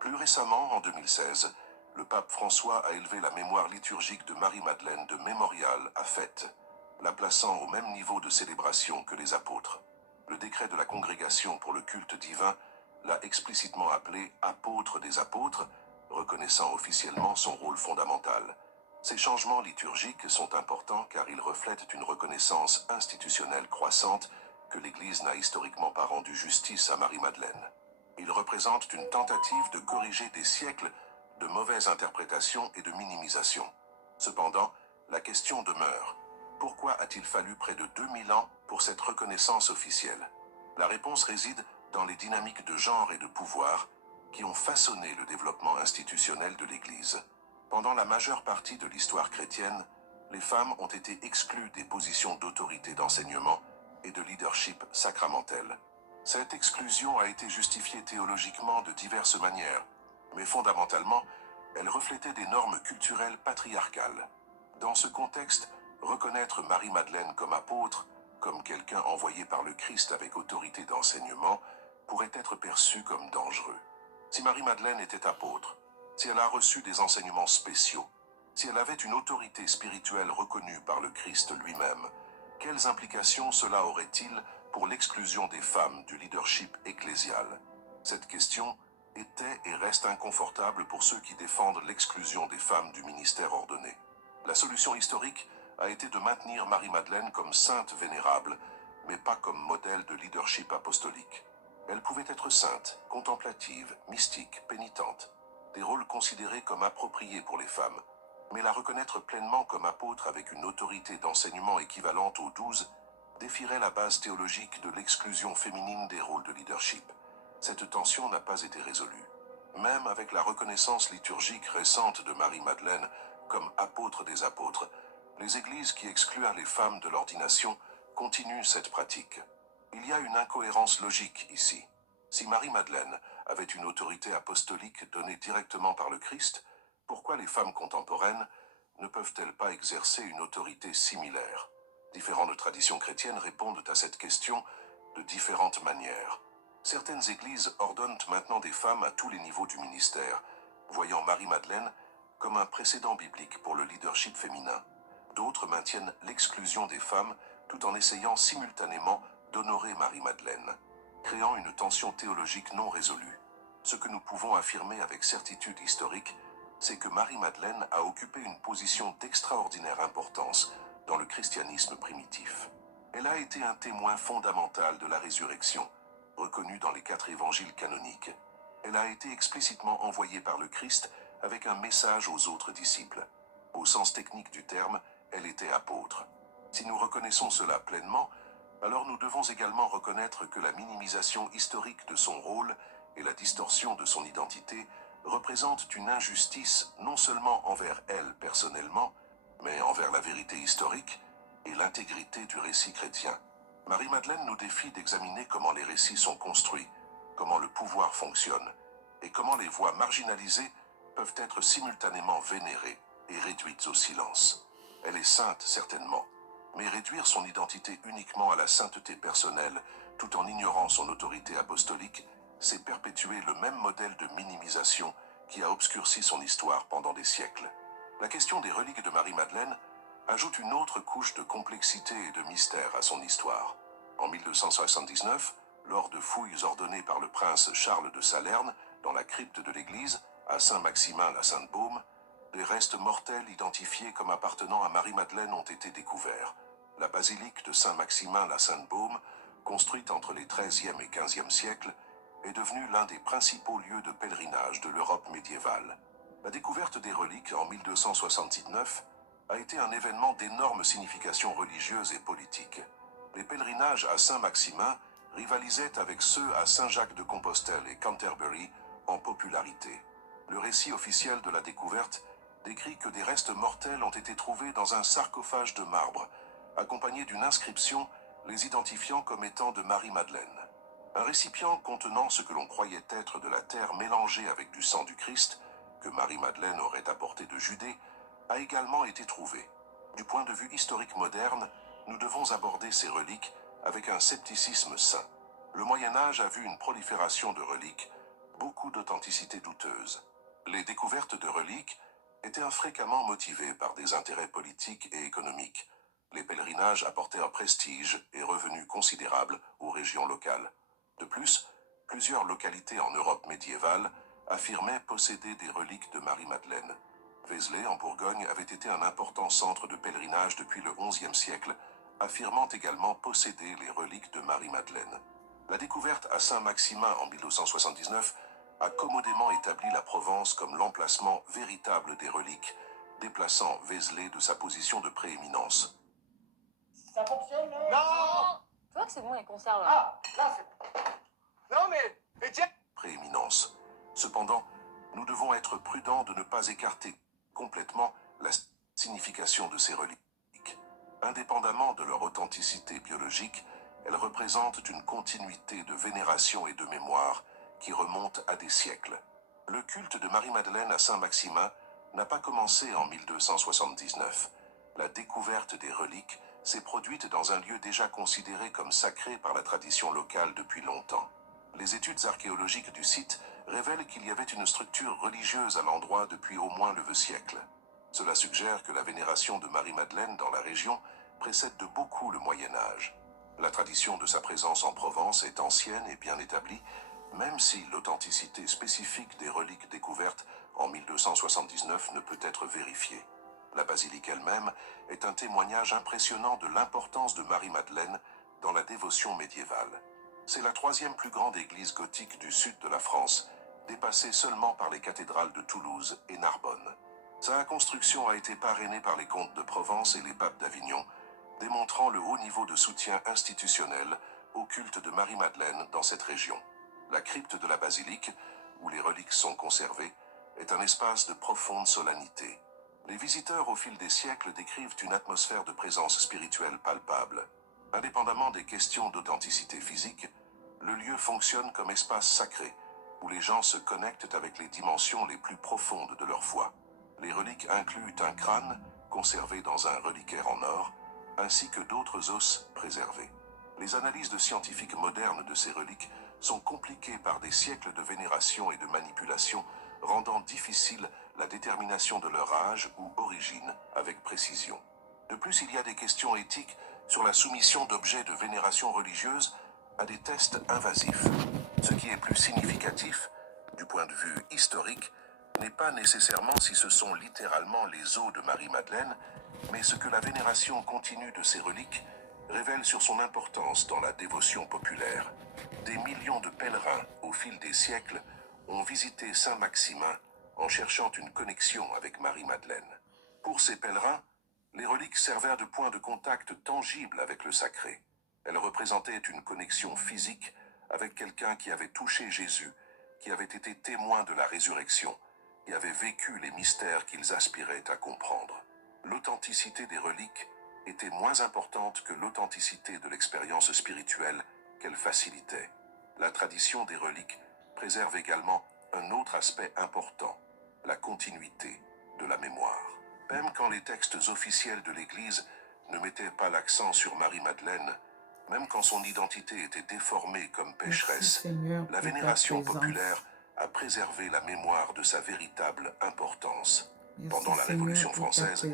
Plus récemment, en 2016, le pape François a élevé la mémoire liturgique de Marie-Madeleine de mémorial à fête, la plaçant au même niveau de célébration que les apôtres. Le décret de la Congrégation pour le culte divin l'a explicitement appelée apôtre des apôtres, reconnaissant officiellement son rôle fondamental. Ces changements liturgiques sont importants car ils reflètent une reconnaissance institutionnelle croissante que l'Église n'a historiquement pas rendu justice à Marie-Madeleine. Ils représentent une tentative de corriger des siècles de mauvaises interprétations et de minimisation. Cependant, la question demeure. Pourquoi a-t-il fallu près de 2000 ans pour cette reconnaissance officielle? La réponse réside dans les dynamiques de genre et de pouvoir qui ont façonné le développement institutionnel de l'Église. Pendant la majeure partie de l'histoire chrétienne, les femmes ont été exclues des positions d'autorité d'enseignement et de leadership sacramentel. Cette exclusion a été justifiée théologiquement de diverses manières, mais fondamentalement, elle reflétait des normes culturelles patriarcales. Dans ce contexte, reconnaître Marie-Madeleine comme apôtre, comme quelqu'un envoyé par le Christ avec autorité d'enseignement, pourrait être perçu comme dangereux. Si Marie-Madeleine était apôtre, si elle a reçu des enseignements spéciaux, si elle avait une autorité spirituelle reconnue par le Christ lui-même, quelles implications cela aurait-il pour l'exclusion des femmes du leadership ecclésial? Cette question était et reste inconfortable pour ceux qui défendent l'exclusion des femmes du ministère ordonné. La solution historique a été de maintenir Marie-Madeleine comme sainte vénérable, mais pas comme modèle de leadership apostolique. Elle pouvait être sainte, contemplative, mystique, pénitente, des rôles considérés comme appropriés pour les femmes, mais la reconnaître pleinement comme apôtre avec une autorité d'enseignement équivalente aux 12 défierait la base théologique de l'exclusion féminine des rôles de leadership. Cette tension n'a pas été résolue. Même avec la reconnaissance liturgique récente de Marie-Madeleine comme apôtre des apôtres, les églises qui excluaient les femmes de l'ordination continuent cette pratique. Il y a une incohérence logique ici. Si Marie-Madeleine avait une autorité apostolique donnée directement par le Christ, pourquoi les femmes contemporaines ne peuvent-elles pas exercer une autorité similaire? Différentes traditions chrétiennes répondent à cette question de différentes manières. Certaines églises ordonnent maintenant des femmes à tous les niveaux du ministère, voyant Marie-Madeleine comme un précédent biblique pour le leadership féminin. D'autres maintiennent l'exclusion des femmes tout en essayant simultanément d'honorer Marie-Madeleine, créant une tension théologique non résolue. Ce que nous pouvons affirmer avec certitude historique, c'est que Marie-Madeleine a occupé une position d'extraordinaire importance dans le christianisme primitif. Elle a été un témoin fondamental de la résurrection, reconnu dans les 4 évangiles canoniques. Elle a été explicitement envoyée par le Christ avec un message aux autres disciples. Au sens technique du terme, elle était apôtre. Si nous reconnaissons cela pleinement, alors nous devons également reconnaître que la minimisation historique de son rôle et la distorsion de son identité représentent une injustice non seulement envers elle personnellement, mais envers la vérité historique et l'intégrité du récit chrétien. Marie-Madeleine nous défie d'examiner comment les récits sont construits, comment le pouvoir fonctionne, et comment les voix marginalisées peuvent être simultanément vénérées et réduites au silence. Elle est sainte, certainement, mais réduire son identité uniquement à la sainteté personnelle, tout en ignorant son autorité apostolique, c'est perpétuer le même modèle de minimisation qui a obscurci son histoire pendant des siècles. La question des reliques de Marie-Madeleine ajoute une autre couche de complexité et de mystère à son histoire. En 1279, lors de fouilles ordonnées par le prince Charles de Salerne dans la crypte de l'église, à Saint-Maximin-la-Sainte-Baume, des restes mortels identifiés comme appartenant à Marie-Madeleine ont été découverts. La basilique de Saint-Maximin-la-Sainte-Baume, construite entre les XIIIe et XVe siècles, est devenue l'un des principaux lieux de pèlerinage de l'Europe médiévale. La découverte des reliques en 1279 a été un événement d'énorme signification religieuse et politique. Les pèlerinages à Saint-Maximin rivalisaient avec ceux à Saint-Jacques-de-Compostelle et Canterbury en popularité. Le récit officiel de la découverte décrit que des restes mortels ont été trouvés dans un sarcophage de marbre, accompagné d'une inscription les identifiant comme étant de Marie-Madeleine. Un récipient contenant ce que l'on croyait être de la terre mélangée avec du sang du Christ, que Marie-Madeleine aurait apporté de Judée, a également été trouvé. Du point de vue historique moderne, nous devons aborder ces reliques avec un scepticisme sain. Le Moyen-Âge a vu une prolifération de reliques, beaucoup d'authenticité douteuse. Les découvertes de reliques étaient fréquemment motivées par des intérêts politiques et économiques. Les pèlerinages apportaient un prestige et revenus considérables aux régions locales. De plus, plusieurs localités en Europe médiévale affirmaient posséder des reliques de Marie-Madeleine. Vézelay, en Bourgogne, avait été un important centre de pèlerinage depuis le XIe siècle, affirmant également posséder les reliques de Marie-Madeleine. La découverte à Saint-Maximin en 1279 a commodément établi la Provence comme l'emplacement véritable des reliques, déplaçant Vézelay de sa position de prééminence. Ça fonctionne là? Non! Tu vois que c'est bon les conserves là. Ah, là c'est... Non mais tiens. Prééminence. Cependant, nous devons être prudents de ne pas écarter complètement la signification de ces reliques. Indépendamment de leur authenticité biologique, elles représentent une continuité de vénération et de mémoire qui remonte à des siècles. Le culte de Marie-Madeleine à Saint-Maximin n'a pas commencé en 1279. La découverte des reliques s'est produite dans un lieu déjà considéré comme sacré par la tradition locale depuis longtemps. Les études archéologiques du site révèlent qu'il y avait une structure religieuse à l'endroit depuis au moins le siècle. Cela suggère que la vénération de Marie-Madeleine dans la région précède de beaucoup le Moyen-Âge. La tradition de sa présence en Provence est ancienne et bien établie, même si l'authenticité spécifique des reliques découvertes en 1279 ne peut être vérifiée. La basilique elle-même est un témoignage impressionnant de l'importance de Marie-Madeleine dans la dévotion médiévale. C'est la troisième plus grande église gothique du sud de la France, dépassée seulement par les cathédrales de Toulouse et Narbonne. Sa construction a été parrainée par les comtes de Provence et les papes d'Avignon, démontrant le haut niveau de soutien institutionnel au culte de Marie-Madeleine dans cette région. La crypte de la basilique, où les reliques sont conservées, est un espace de profonde solennité. Les visiteurs au fil des siècles décrivent une atmosphère de présence spirituelle palpable. Indépendamment des questions d'authenticité physique, le lieu fonctionne comme espace sacré, où les gens se connectent avec les dimensions les plus profondes de leur foi. Les reliques incluent un crâne, conservé dans un reliquaire en or, ainsi que d'autres os préservés. Les analyses de scientifiques modernes de ces reliques sont compliquées par des siècles de vénération et de manipulation, rendant difficile la détermination de leur âge ou origine avec précision. De plus, il y a des questions éthiques sur la soumission d'objets de vénération religieuse à des tests invasifs. Ce qui est plus significatif, du point de vue historique, n'est pas nécessairement si ce sont littéralement les os de Marie-Madeleine, mais ce que la vénération continue de ces reliques révèle sur son importance dans la dévotion populaire. Des millions de pèlerins, au fil des siècles, ont visité Saint-Maximin en cherchant une connexion avec Marie-Madeleine. Pour ces pèlerins, les reliques servèrent de point de contact tangible avec le sacré. Elle représentait une connexion physique avec quelqu'un qui avait touché Jésus, qui avait été témoin de la résurrection, qui avait vécu les mystères qu'ils aspiraient à comprendre. L'authenticité des reliques était moins importante que l'authenticité de l'expérience spirituelle qu'elle facilitait. La tradition des reliques préserve également un autre aspect important, la continuité de la mémoire. Même quand les textes officiels de l'Église ne mettaient pas l'accent sur Marie-Madeleine, même quand son identité était déformée comme pécheresse, la vénération populaire a préservé la mémoire de sa véritable importance. Pendant la Révolution française,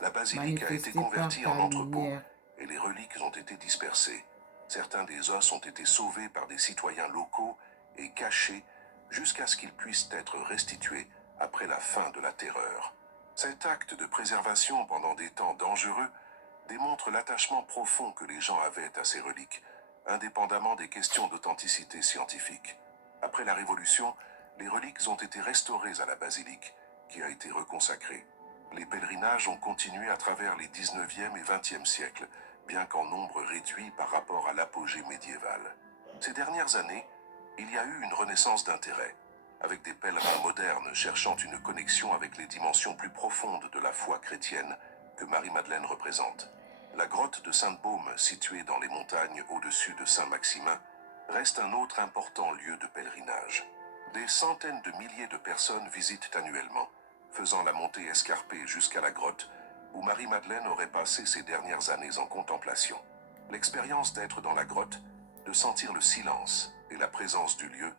la basilique a été convertie en entrepôt et les reliques ont été dispersées. Certains des os ont été sauvés par des citoyens locaux et cachés jusqu'à ce qu'ils puissent être restitués après la fin de la terreur. Cet acte de préservation pendant des temps dangereux démontre l'attachement profond que les gens avaient à ces reliques, indépendamment des questions d'authenticité scientifique. Après la Révolution, les reliques ont été restaurées à la basilique, qui a été reconsacrée. Les pèlerinages ont continué à travers les 19e et 20e siècles, bien qu'en nombre réduit par rapport à l'apogée médiévale. Ces dernières années, il y a eu une renaissance d'intérêt, avec des pèlerins modernes cherchant une connexion avec les dimensions plus profondes de la foi chrétienne que Marie-Madeleine représente. La grotte de Sainte-Baume, située dans les montagnes au-dessus de Saint-Maximin, reste un autre important lieu de pèlerinage. Des centaines de milliers de personnes visitent annuellement, faisant la montée escarpée jusqu'à la grotte, où Marie-Madeleine aurait passé ses dernières années en contemplation. L'expérience d'être dans la grotte, de sentir le silence et la présence du lieu,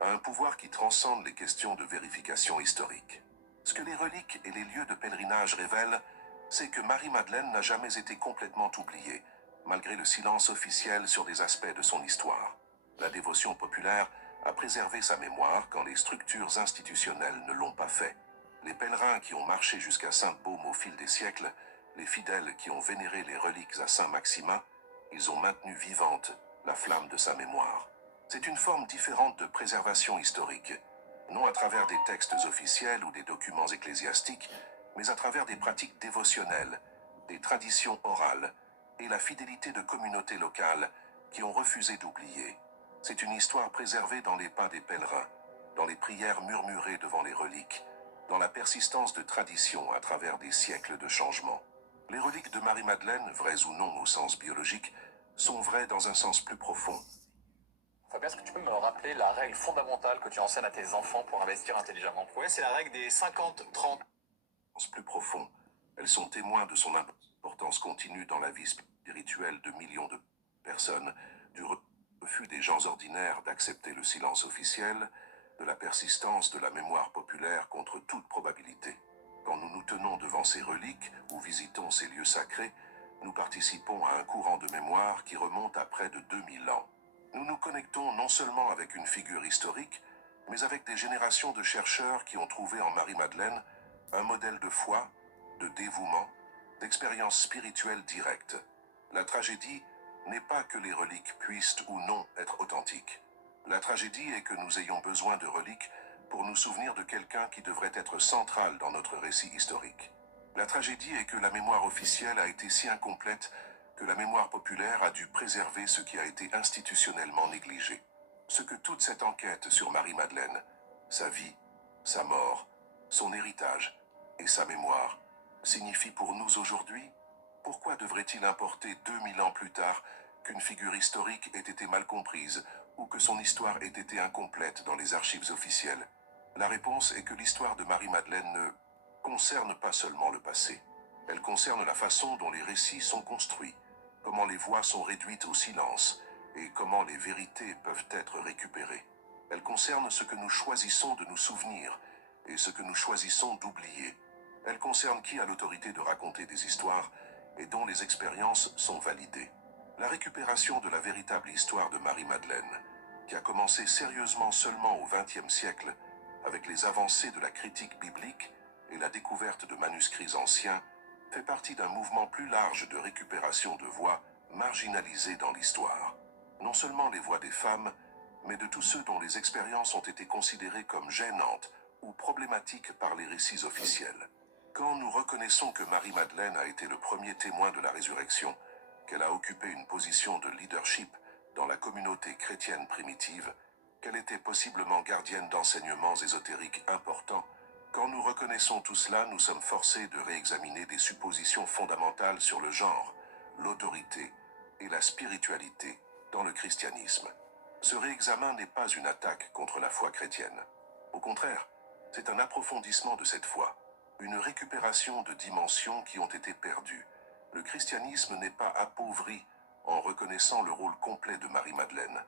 a un pouvoir qui transcende les questions de vérification historique. Ce que les reliques et les lieux de pèlerinage révèlent, c'est que Marie-Madeleine n'a jamais été complètement oubliée, malgré le silence officiel sur des aspects de son histoire. La dévotion populaire a préservé sa mémoire quand les structures institutionnelles ne l'ont pas fait. Les pèlerins qui ont marché jusqu'à Sainte-Baume au fil des siècles, les fidèles qui ont vénéré les reliques à Saint-Maximin, ils ont maintenu vivante la flamme de sa mémoire. C'est une forme différente de préservation historique, non à travers des textes officiels ou des documents ecclésiastiques, mais à travers des pratiques dévotionnelles, des traditions orales et la fidélité de communautés locales qui ont refusé d'oublier. C'est une histoire préservée dans les pas des pèlerins, dans les prières murmurées devant les reliques, dans la persistance de traditions à travers des siècles de changements. Les reliques de Marie-Madeleine, vraies ou non au sens biologique, sont vraies dans un sens plus profond. Fabien, est-ce que tu peux me rappeler la règle fondamentale que tu enseignes à tes enfants pour investir intelligemment? Oui, c'est la règle des 50-30. Plus profond, elles sont témoins de son importance continue dans la vie spirituelle de millions de personnes, du refus des gens ordinaires d'accepter le silence officiel, de la persistance de la mémoire populaire contre toute probabilité. Quand nous nous tenons devant ces reliques ou visitons ces lieux sacrés, nous participons à un courant de mémoire qui remonte à près de 2000 ans. Nous nous connectons non seulement avec une figure historique, mais avec des générations de chercheurs qui ont trouvé en Marie-Madeleine un modèle de foi, de dévouement, d'expérience spirituelle directe. La tragédie n'est pas que les reliques puissent ou non être authentiques. La tragédie est que nous ayons besoin de reliques pour nous souvenir de quelqu'un qui devrait être central dans notre récit historique. La tragédie est que la mémoire officielle a été si incomplète que la mémoire populaire a dû préserver ce qui a été institutionnellement négligé. Ce que toute cette enquête sur Marie-Madeleine, sa vie, sa mort, son héritage et sa mémoire, signifie pour nous aujourd'hui, pourquoi devrait-il importer 2000 ans plus tard qu'une figure historique ait été mal comprise ou que son histoire ait été incomplète dans les archives officielles? La réponse est que l'histoire de Marie-Madeleine ne concerne pas seulement le passé. Elle concerne la façon dont les récits sont construits, comment les voix sont réduites au silence et comment les vérités peuvent être récupérées. Elle concerne ce que nous choisissons de nous souvenir et ce que nous choisissons d'oublier. Elle concerne qui a l'autorité de raconter des histoires et dont les expériences sont validées. La récupération de la véritable histoire de Marie-Madeleine, qui a commencé sérieusement seulement au XXe siècle, avec les avancées de la critique biblique et la découverte de manuscrits anciens, fait partie d'un mouvement plus large de récupération de voix marginalisées dans l'histoire. Non seulement les voix des femmes, mais de tous ceux dont les expériences ont été considérées comme gênantes ou problématiques par les récits officiels. Quand nous reconnaissons que Marie-Madeleine a été le premier témoin de la résurrection, qu'elle a occupé une position de leadership dans la communauté chrétienne primitive, qu'elle était possiblement gardienne d'enseignements ésotériques importants. Quand nous reconnaissons tout cela, nous sommes forcés de réexaminer des suppositions fondamentales sur le genre, l'autorité et la spiritualité dans le christianisme. Ce réexamen n'est pas une attaque contre la foi chrétienne. Au contraire, c'est un approfondissement de cette foi, une récupération de dimensions qui ont été perdues. Le christianisme n'est pas appauvri en reconnaissant le rôle complet de Marie-Madeleine.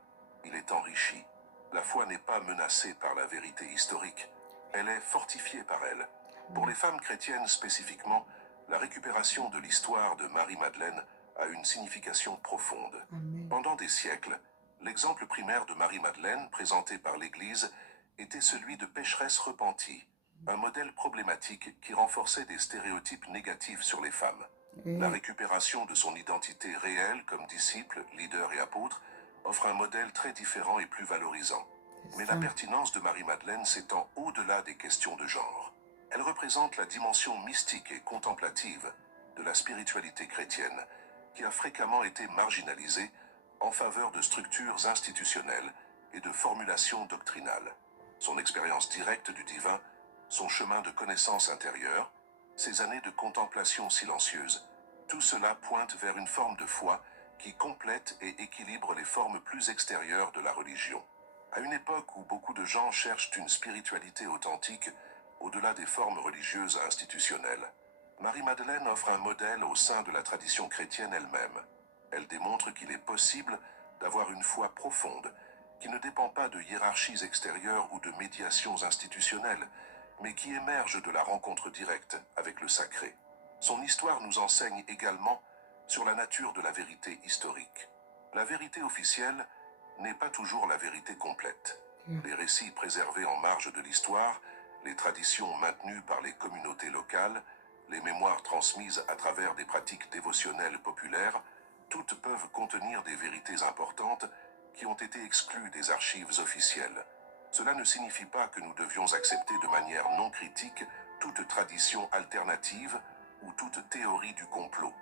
Il est enrichi. La foi n'est pas menacée par la vérité historique. Elle est fortifiée par elle. Pour les femmes chrétiennes spécifiquement, la récupération de l'histoire de Marie-Madeleine a une signification profonde. Amen. Pendant des siècles, l'exemple primaire de Marie-Madeleine présenté par l'Église était celui de pécheresse repentie, un modèle problématique qui renforçait des stéréotypes négatifs sur les femmes. La récupération de son identité réelle comme disciple, leader et apôtre offre un modèle très différent et plus valorisant. Mais la pertinence de Marie-Madeleine s'étend au-delà des questions de genre. Elle représente la dimension mystique et contemplative de la spiritualité chrétienne, qui a fréquemment été marginalisée en faveur de structures institutionnelles et de formulations doctrinales. Son expérience directe du divin, son chemin de connaissance intérieure, ses années de contemplation silencieuse, tout cela pointe vers une forme de foi qui complète et équilibre les formes plus extérieures de la religion. À une époque où beaucoup de gens cherchent une spiritualité authentique au-delà des formes religieuses institutionnelles, Marie-Madeleine offre un modèle au sein de la tradition chrétienne elle-même. Elle démontre qu'il est possible d'avoir une foi profonde, qui ne dépend pas de hiérarchies extérieures ou de médiations institutionnelles, mais qui émerge de la rencontre directe avec le sacré. Son histoire nous enseigne également sur la nature de la vérité historique. La vérité officielle n'est pas toujours la vérité complète. Les récits préservés en marge de l'histoire, les traditions maintenues par les communautés locales, les mémoires transmises à travers des pratiques dévotionnelles populaires, toutes peuvent contenir des vérités importantes qui ont été exclues des archives officielles. Cela ne signifie pas que nous devions accepter de manière non critique toute tradition alternative ou toute théorie du complot.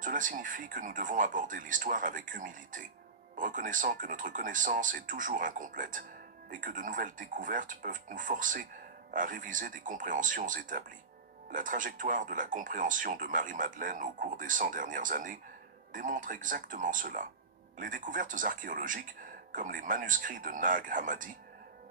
Cela signifie que nous devons aborder l'histoire avec humilité, reconnaissant que notre connaissance est toujours incomplète et que de nouvelles découvertes peuvent nous forcer à réviser des compréhensions établies. La trajectoire de la compréhension de Marie-Madeleine au cours des 100 dernières années démontre exactement cela. Les découvertes archéologiques, comme les manuscrits de Nag Hammadi,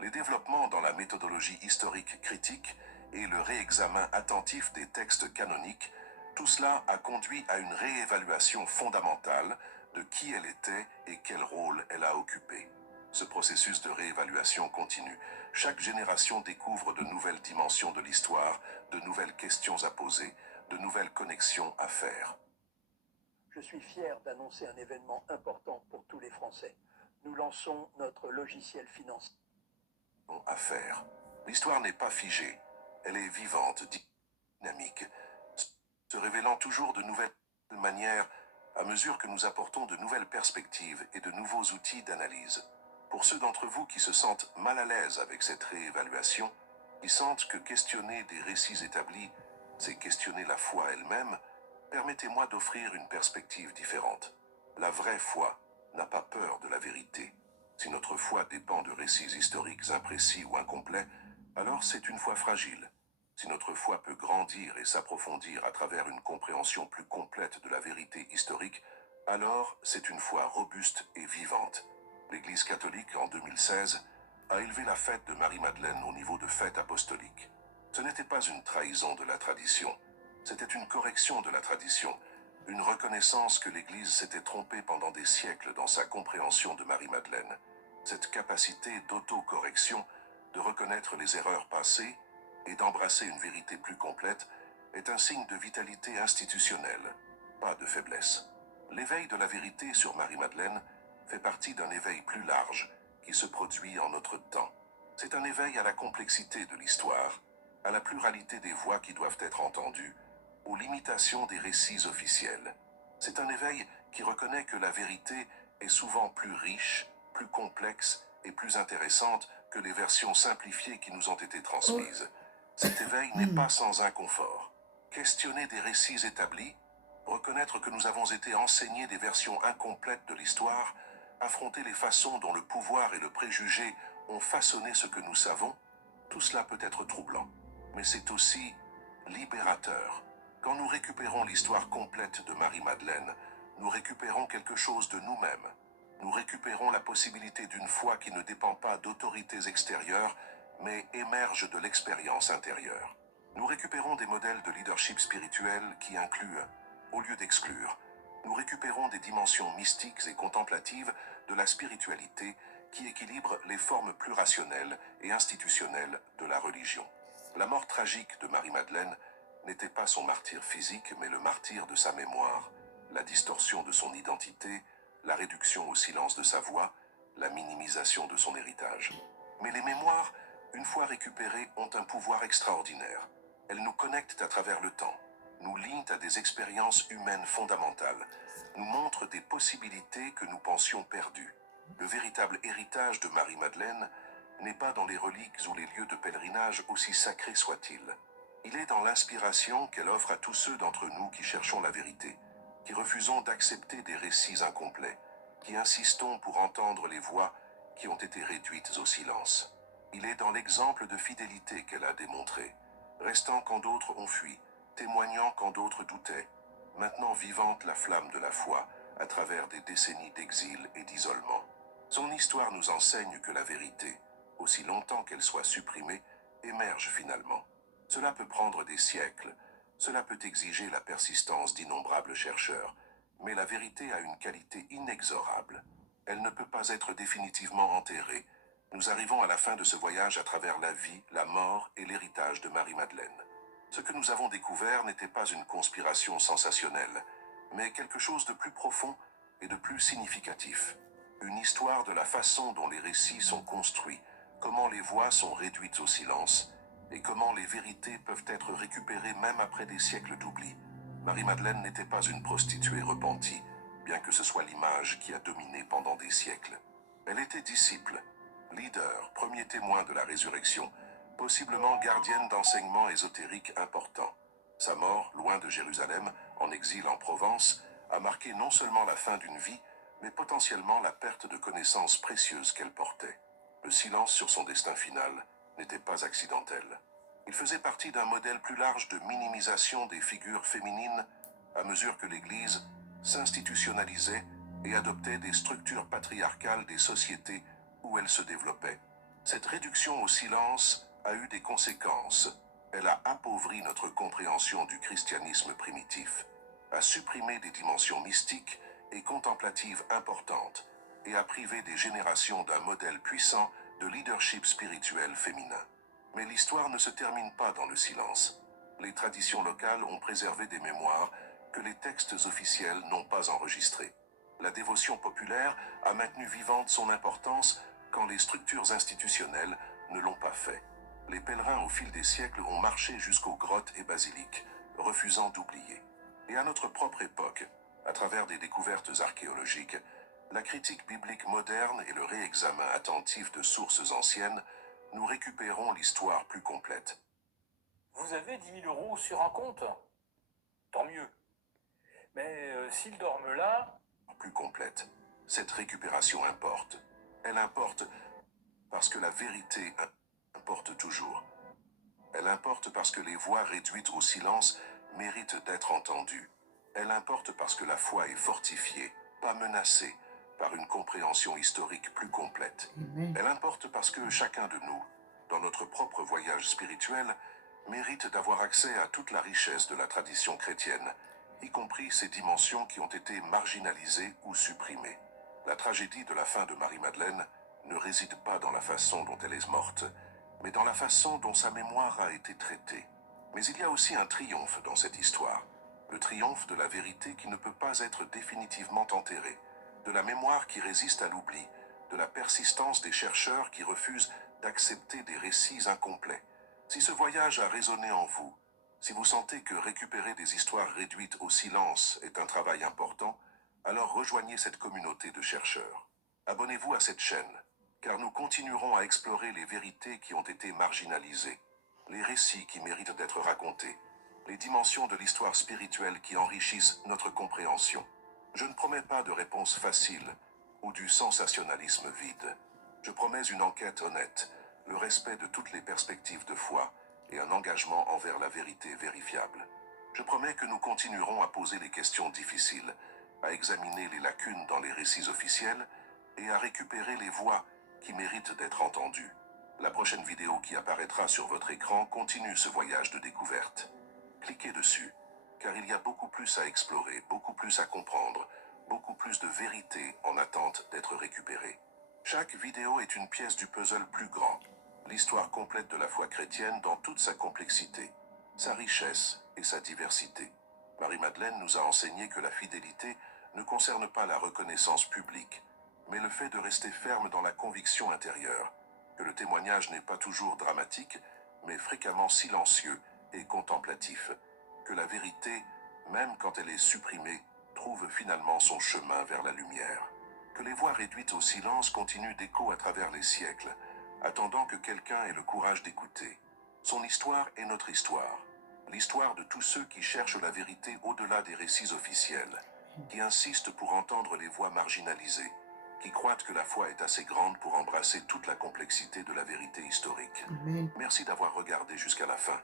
les développements dans la méthodologie historique critique et le réexamen attentif des textes canoniques, tout cela a conduit à une réévaluation fondamentale de qui elle était et quel rôle elle a occupé. Ce processus de réévaluation continue. Chaque génération découvre de nouvelles dimensions de l'histoire, de nouvelles questions à poser, de nouvelles connexions à faire. Je suis fier d'annoncer un événement important pour tous les Français. Nous lançons notre logiciel financier. À faire. L'histoire n'est pas figée. Elle est vivante, dynamique, se révélant toujours de nouvelles manières à mesure que nous apportons de nouvelles perspectives et de nouveaux outils d'analyse. Pour ceux d'entre vous qui se sentent mal à l'aise avec cette réévaluation, qui sentent que questionner des récits établis, c'est questionner la foi elle-même, permettez-moi d'offrir une perspective différente. La vraie foi n'a pas peur de la vérité. Si notre foi dépend de récits historiques imprécis ou incomplets, alors c'est une foi fragile. Si notre foi peut grandir et s'approfondir à travers une compréhension plus complète de la vérité historique, alors c'est une foi robuste et vivante. L'Église catholique, en 2016, a élevé la fête de Marie-Madeleine au niveau de fête apostolique. Ce n'était pas une trahison de la tradition, c'était une correction de la tradition, une reconnaissance que l'Église s'était trompée pendant des siècles dans sa compréhension de Marie-Madeleine. Cette capacité d'auto-correction, de reconnaître les erreurs passées et d'embrasser une vérité plus complète, est un signe de vitalité institutionnelle, pas de faiblesse. L'éveil de la vérité sur Marie-Madeleine fait partie d'un éveil plus large qui se produit en notre temps. C'est un éveil à la complexité de l'histoire, à la pluralité des voix qui doivent être entendues, aux limitations des récits officiels. C'est un éveil qui reconnaît que la vérité est souvent plus riche, plus complexe et plus intéressante que les versions simplifiées qui nous ont été transmises. Cet éveil n'est pas sans inconfort. Questionner des récits établis Reconnaître que nous avons été enseignés des versions incomplètes de l'histoire, affronter les façons dont le pouvoir et le préjugé ont façonné ce que nous savons, tout cela peut être troublant. Mais c'est aussi libérateur. Quand nous récupérons l'histoire complète de Marie-Madeleine, nous récupérons quelque chose de nous-mêmes. Nous récupérons la possibilité d'une foi qui ne dépend pas d'autorités extérieures, mais émerge de l'expérience intérieure. Nous récupérons des modèles de leadership spirituel qui incluent, au lieu d'exclure. Nous récupérons des dimensions mystiques et contemplatives de la spiritualité qui équilibrent les formes plus rationnelles et institutionnelles de la religion. La mort tragique de Marie-Madeleine n'était pas son martyre physique, mais le martyre de sa mémoire, la distorsion de son identité, la réduction au silence de sa voix, la minimisation de son héritage. Mais les mémoires, une fois récupérées, ont un pouvoir extraordinaire. Elles nous connectent à travers le temps, nous lient à des expériences humaines fondamentales, nous montrent des possibilités que nous pensions perdues. Le véritable héritage de Marie-Madeleine n'est pas dans les reliques ou les lieux de pèlerinage aussi sacrés soient-ils. Il est dans l'inspiration qu'elle offre à tous ceux d'entre nous qui cherchons la vérité, qui refusons d'accepter des récits incomplets, qui insistons pour entendre les voix qui ont été réduites au silence. Il est dans l'exemple de fidélité qu'elle a démontré, restant quand d'autres ont fui, témoignant quand d'autres doutaient, maintenant vivante la flamme de la foi à travers des décennies d'exil et d'isolement. Son histoire nous enseigne que la vérité, aussi longtemps qu'elle soit supprimée, émerge finalement. Cela peut prendre des siècles, cela peut exiger la persistance d'innombrables chercheurs, mais la vérité a une qualité inexorable. Elle ne peut pas être définitivement enterrée. Nous arrivons à la fin de ce voyage à travers la vie, la mort et l'héritage de Marie-Madeleine. Ce que nous avons découvert n'était pas une conspiration sensationnelle, mais quelque chose de plus profond et de plus significatif. Une histoire de la façon dont les récits sont construits, comment les voix sont réduites au silence, et comment les vérités peuvent être récupérées même après des siècles d'oubli. Marie-Madeleine n'était pas une prostituée repentie, bien que ce soit l'image qui a dominé pendant des siècles. Elle était disciple, leader, premier témoin de la résurrection, possiblement gardienne d'enseignements ésotériques importants. Sa mort, loin de Jérusalem, en exil en Provence, a marqué non seulement la fin d'une vie, mais potentiellement la perte de connaissances précieuses qu'elle portait. Le silence sur son destin final n'était pas accidentel. Il faisait partie d'un modèle plus large de minimisation des figures féminines à mesure que l'Église s'institutionnalisait et adoptait des structures patriarcales des sociétés où elle se développait. Cette réduction au silence a eu des conséquences. Elle a appauvri notre compréhension du christianisme primitif, a supprimé des dimensions mystiques et contemplatives importantes et a privé des générations d'un modèle puissant de leadership spirituel féminin. Mais l'histoire ne se termine pas dans le silence. Les traditions locales ont préservé des mémoires que les textes officiels n'ont pas enregistrées. La dévotion populaire a maintenu vivante son importance quand les structures institutionnelles ne l'ont pas fait. Les pèlerins au fil des siècles ont marché jusqu'aux grottes et basiliques, refusant d'oublier. Et à notre propre époque, à travers des découvertes archéologiques, la critique biblique moderne et le réexamen attentif de sources anciennes, nous récupérons l'histoire plus complète. Vous avez 10 000 euros sur un compte? Tant mieux. Mais s'ils dorment là... Plus complète. Cette récupération importe. Elle importe parce que la vérité importe toujours. Elle importe parce que les voix réduites au silence méritent d'être entendues. Elle importe parce que la foi est fortifiée, pas menacée, par une compréhension historique plus complète. Amen. Elle importe parce que chacun de nous, dans notre propre voyage spirituel, mérite d'avoir accès à toute la richesse de la tradition chrétienne, y compris ces dimensions qui ont été marginalisées ou supprimées. La tragédie de la fin de Marie-Madeleine ne réside pas dans la façon dont elle est morte, mais dans la façon dont sa mémoire a été traitée. Mais il y a aussi un triomphe dans cette histoire, le triomphe de la vérité qui ne peut pas être définitivement enterrée, de la mémoire qui résiste à l'oubli, de la persistance des chercheurs qui refusent d'accepter des récits incomplets. Si ce voyage a résonné en vous, si vous sentez que récupérer des histoires réduites au silence est un travail important, alors rejoignez cette communauté de chercheurs. Abonnez-vous à cette chaîne, car nous continuerons à explorer les vérités qui ont été marginalisées, les récits qui méritent d'être racontés, les dimensions de l'histoire spirituelle qui enrichissent notre compréhension. Je ne promets pas de réponse facile ou du sensationnalisme vide. Je promets une enquête honnête, le respect de toutes les perspectives de foi et un engagement envers la vérité vérifiable. Je promets que nous continuerons à poser les questions difficiles, à examiner les lacunes dans les récits officiels et à récupérer les voix qui méritent d'être entendues. La prochaine vidéo qui apparaîtra sur votre écran continue ce voyage de découverte. Cliquez dessus, car il y a beaucoup plus à explorer, beaucoup plus à comprendre, beaucoup plus de vérité en attente d'être récupérée. Chaque vidéo est une pièce du puzzle plus grand, l'histoire complète de la foi chrétienne dans toute sa complexité, sa richesse et sa diversité. Marie-Madeleine nous a enseigné que la fidélité ne concerne pas la reconnaissance publique, mais le fait de rester ferme dans la conviction intérieure, que le témoignage n'est pas toujours dramatique, mais fréquemment silencieux et contemplatif, que la vérité, même quand elle est supprimée, trouve finalement son chemin vers la lumière, que les voix réduites au silence continuent d'écho à travers les siècles, attendant que quelqu'un ait le courage d'écouter. Son histoire est notre histoire, l'histoire de tous ceux qui cherchent la vérité au-delà des récits officiels, qui insistent pour entendre les voix marginalisées, qui croient que la foi est assez grande pour embrasser toute la complexité de la vérité historique. Amen. Merci d'avoir regardé jusqu'à la fin.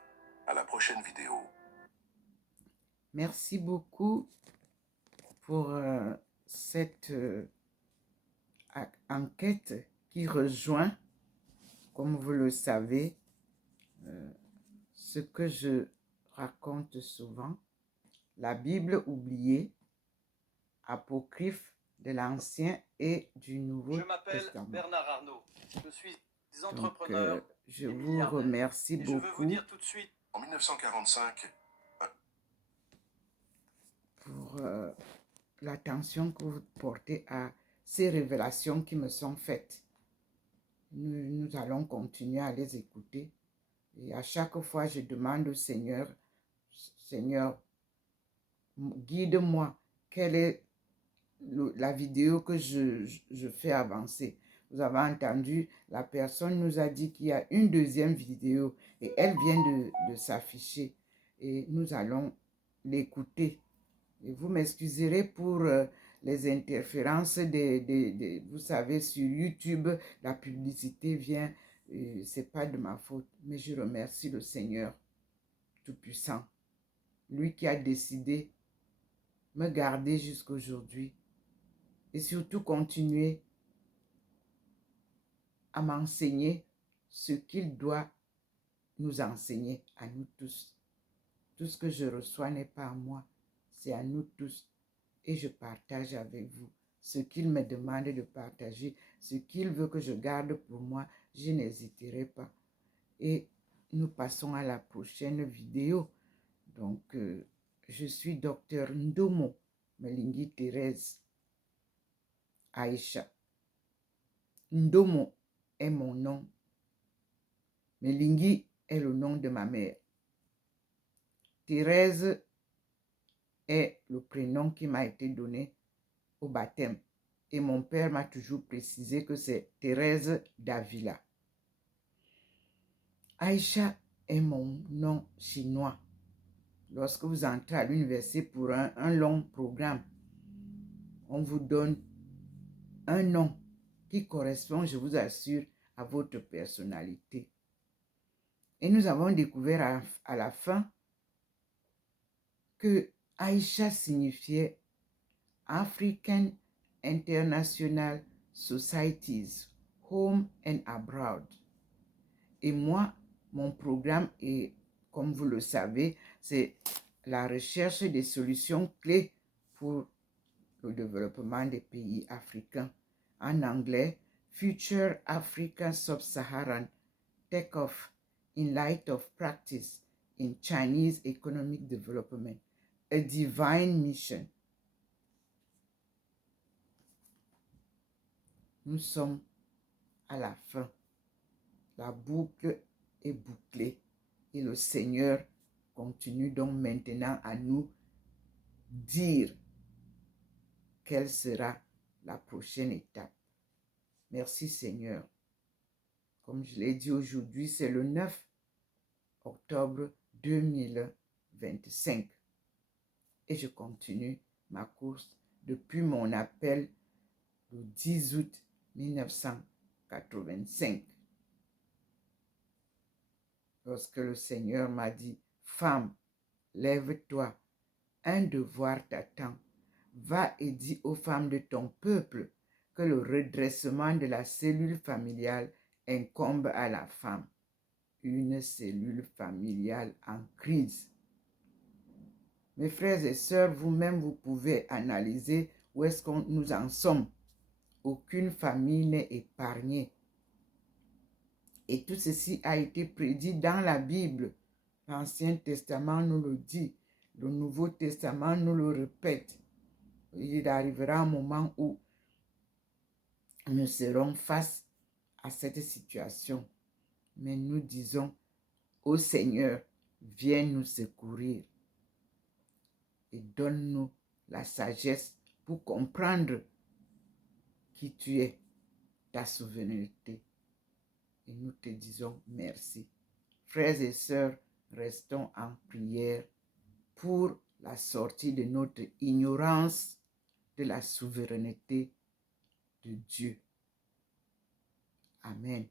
À la prochaine vidéo. Merci beaucoup pour cette enquête qui rejoint, comme vous le savez, ce que je raconte souvent, la Bible oubliée, apocryphe de l'Ancien et du Nouveau Je m'appelle Testament. Bernard Arnault. Je suis Donc, entrepreneur je et vous milliardaire. remercie Et je veux vous beaucoup dire tout de suite En 1945, pour l'attention que vous portez à ces révélations qui me sont faites. Nous allons continuer à les écouter. Et à chaque fois, je demande au Seigneur, Seigneur, guide-moi. Quelle est la vidéo que je fais avancer? Vous avez entendu, la personne nous a dit qu'il y a une deuxième vidéo et elle vient de s'afficher. Et nous allons l'écouter. Et vous m'excuserez pour les interférences vous savez, sur YouTube, la publicité vient, c'est pas de ma faute, mais je remercie le Seigneur Tout-Puissant, lui qui a décidé de me garder jusqu'aujourd'hui et surtout continuer à m'enseigner ce qu'il doit nous enseigner à nous tous. Tout ce que je reçois n'est pas à moi, c'est à nous tous. Et je partage avec vous ce qu'il me demande de partager, ce qu'il veut que je garde pour moi, je n'hésiterai pas. Et nous passons à la prochaine vidéo. Donc, je suis docteur Ndomo Melingi Thérèse Aïcha. Ndomo est mon nom. Melingi est le nom de ma mère. Thérèse est le prénom qui m'a été donné au baptême. Et mon père m'a toujours précisé que c'est Thérèse d'Avila. Aïcha est mon nom chinois. Lorsque vous entrez à l'université pour un long programme, on vous donne un nom qui correspond, je vous assure, à votre personnalité. Et nous avons découvert à la fin que Aïcha signifiait African International Societies, Home and Abroad. Et moi, mon programme est, comme vous le savez, c'est la recherche des solutions clés pour le développement des pays africains. En anglais, Future Africa Sub-Saharan Take-Off in Light of Practice in Chinese Economic Development, a Divine Mission. Nous sommes à la fin. La boucle est bouclée et le Seigneur continue donc maintenant à nous dire quelle sera la prochaine étape. Merci Seigneur. Comme je l'ai dit aujourd'hui, c'est le 9 octobre 2023. 25. Et je continue ma course depuis mon appel le 10 août 1985. Lorsque le Seigneur m'a dit, femme, lève-toi, un devoir t'attend. Va et dis aux femmes de ton peuple que le redressement de la cellule familiale incombe à la femme. Une cellule familiale en crise. Mes frères et sœurs, vous-même, vous pouvez analyser où est-ce que nous en sommes. Aucune famille n'est épargnée. Et tout ceci a été prédit dans la Bible. L'Ancien Testament nous le dit. Le Nouveau Testament nous le répète. Il arrivera un moment où nous serons face à cette situation. Mais nous disons au Seigneur, viens nous secourir et donne-nous la sagesse pour comprendre qui tu es, ta souveraineté. Et nous te disons merci. Frères et sœurs, restons en prière pour la sortie de notre ignorance de la souveraineté de Dieu. Amen.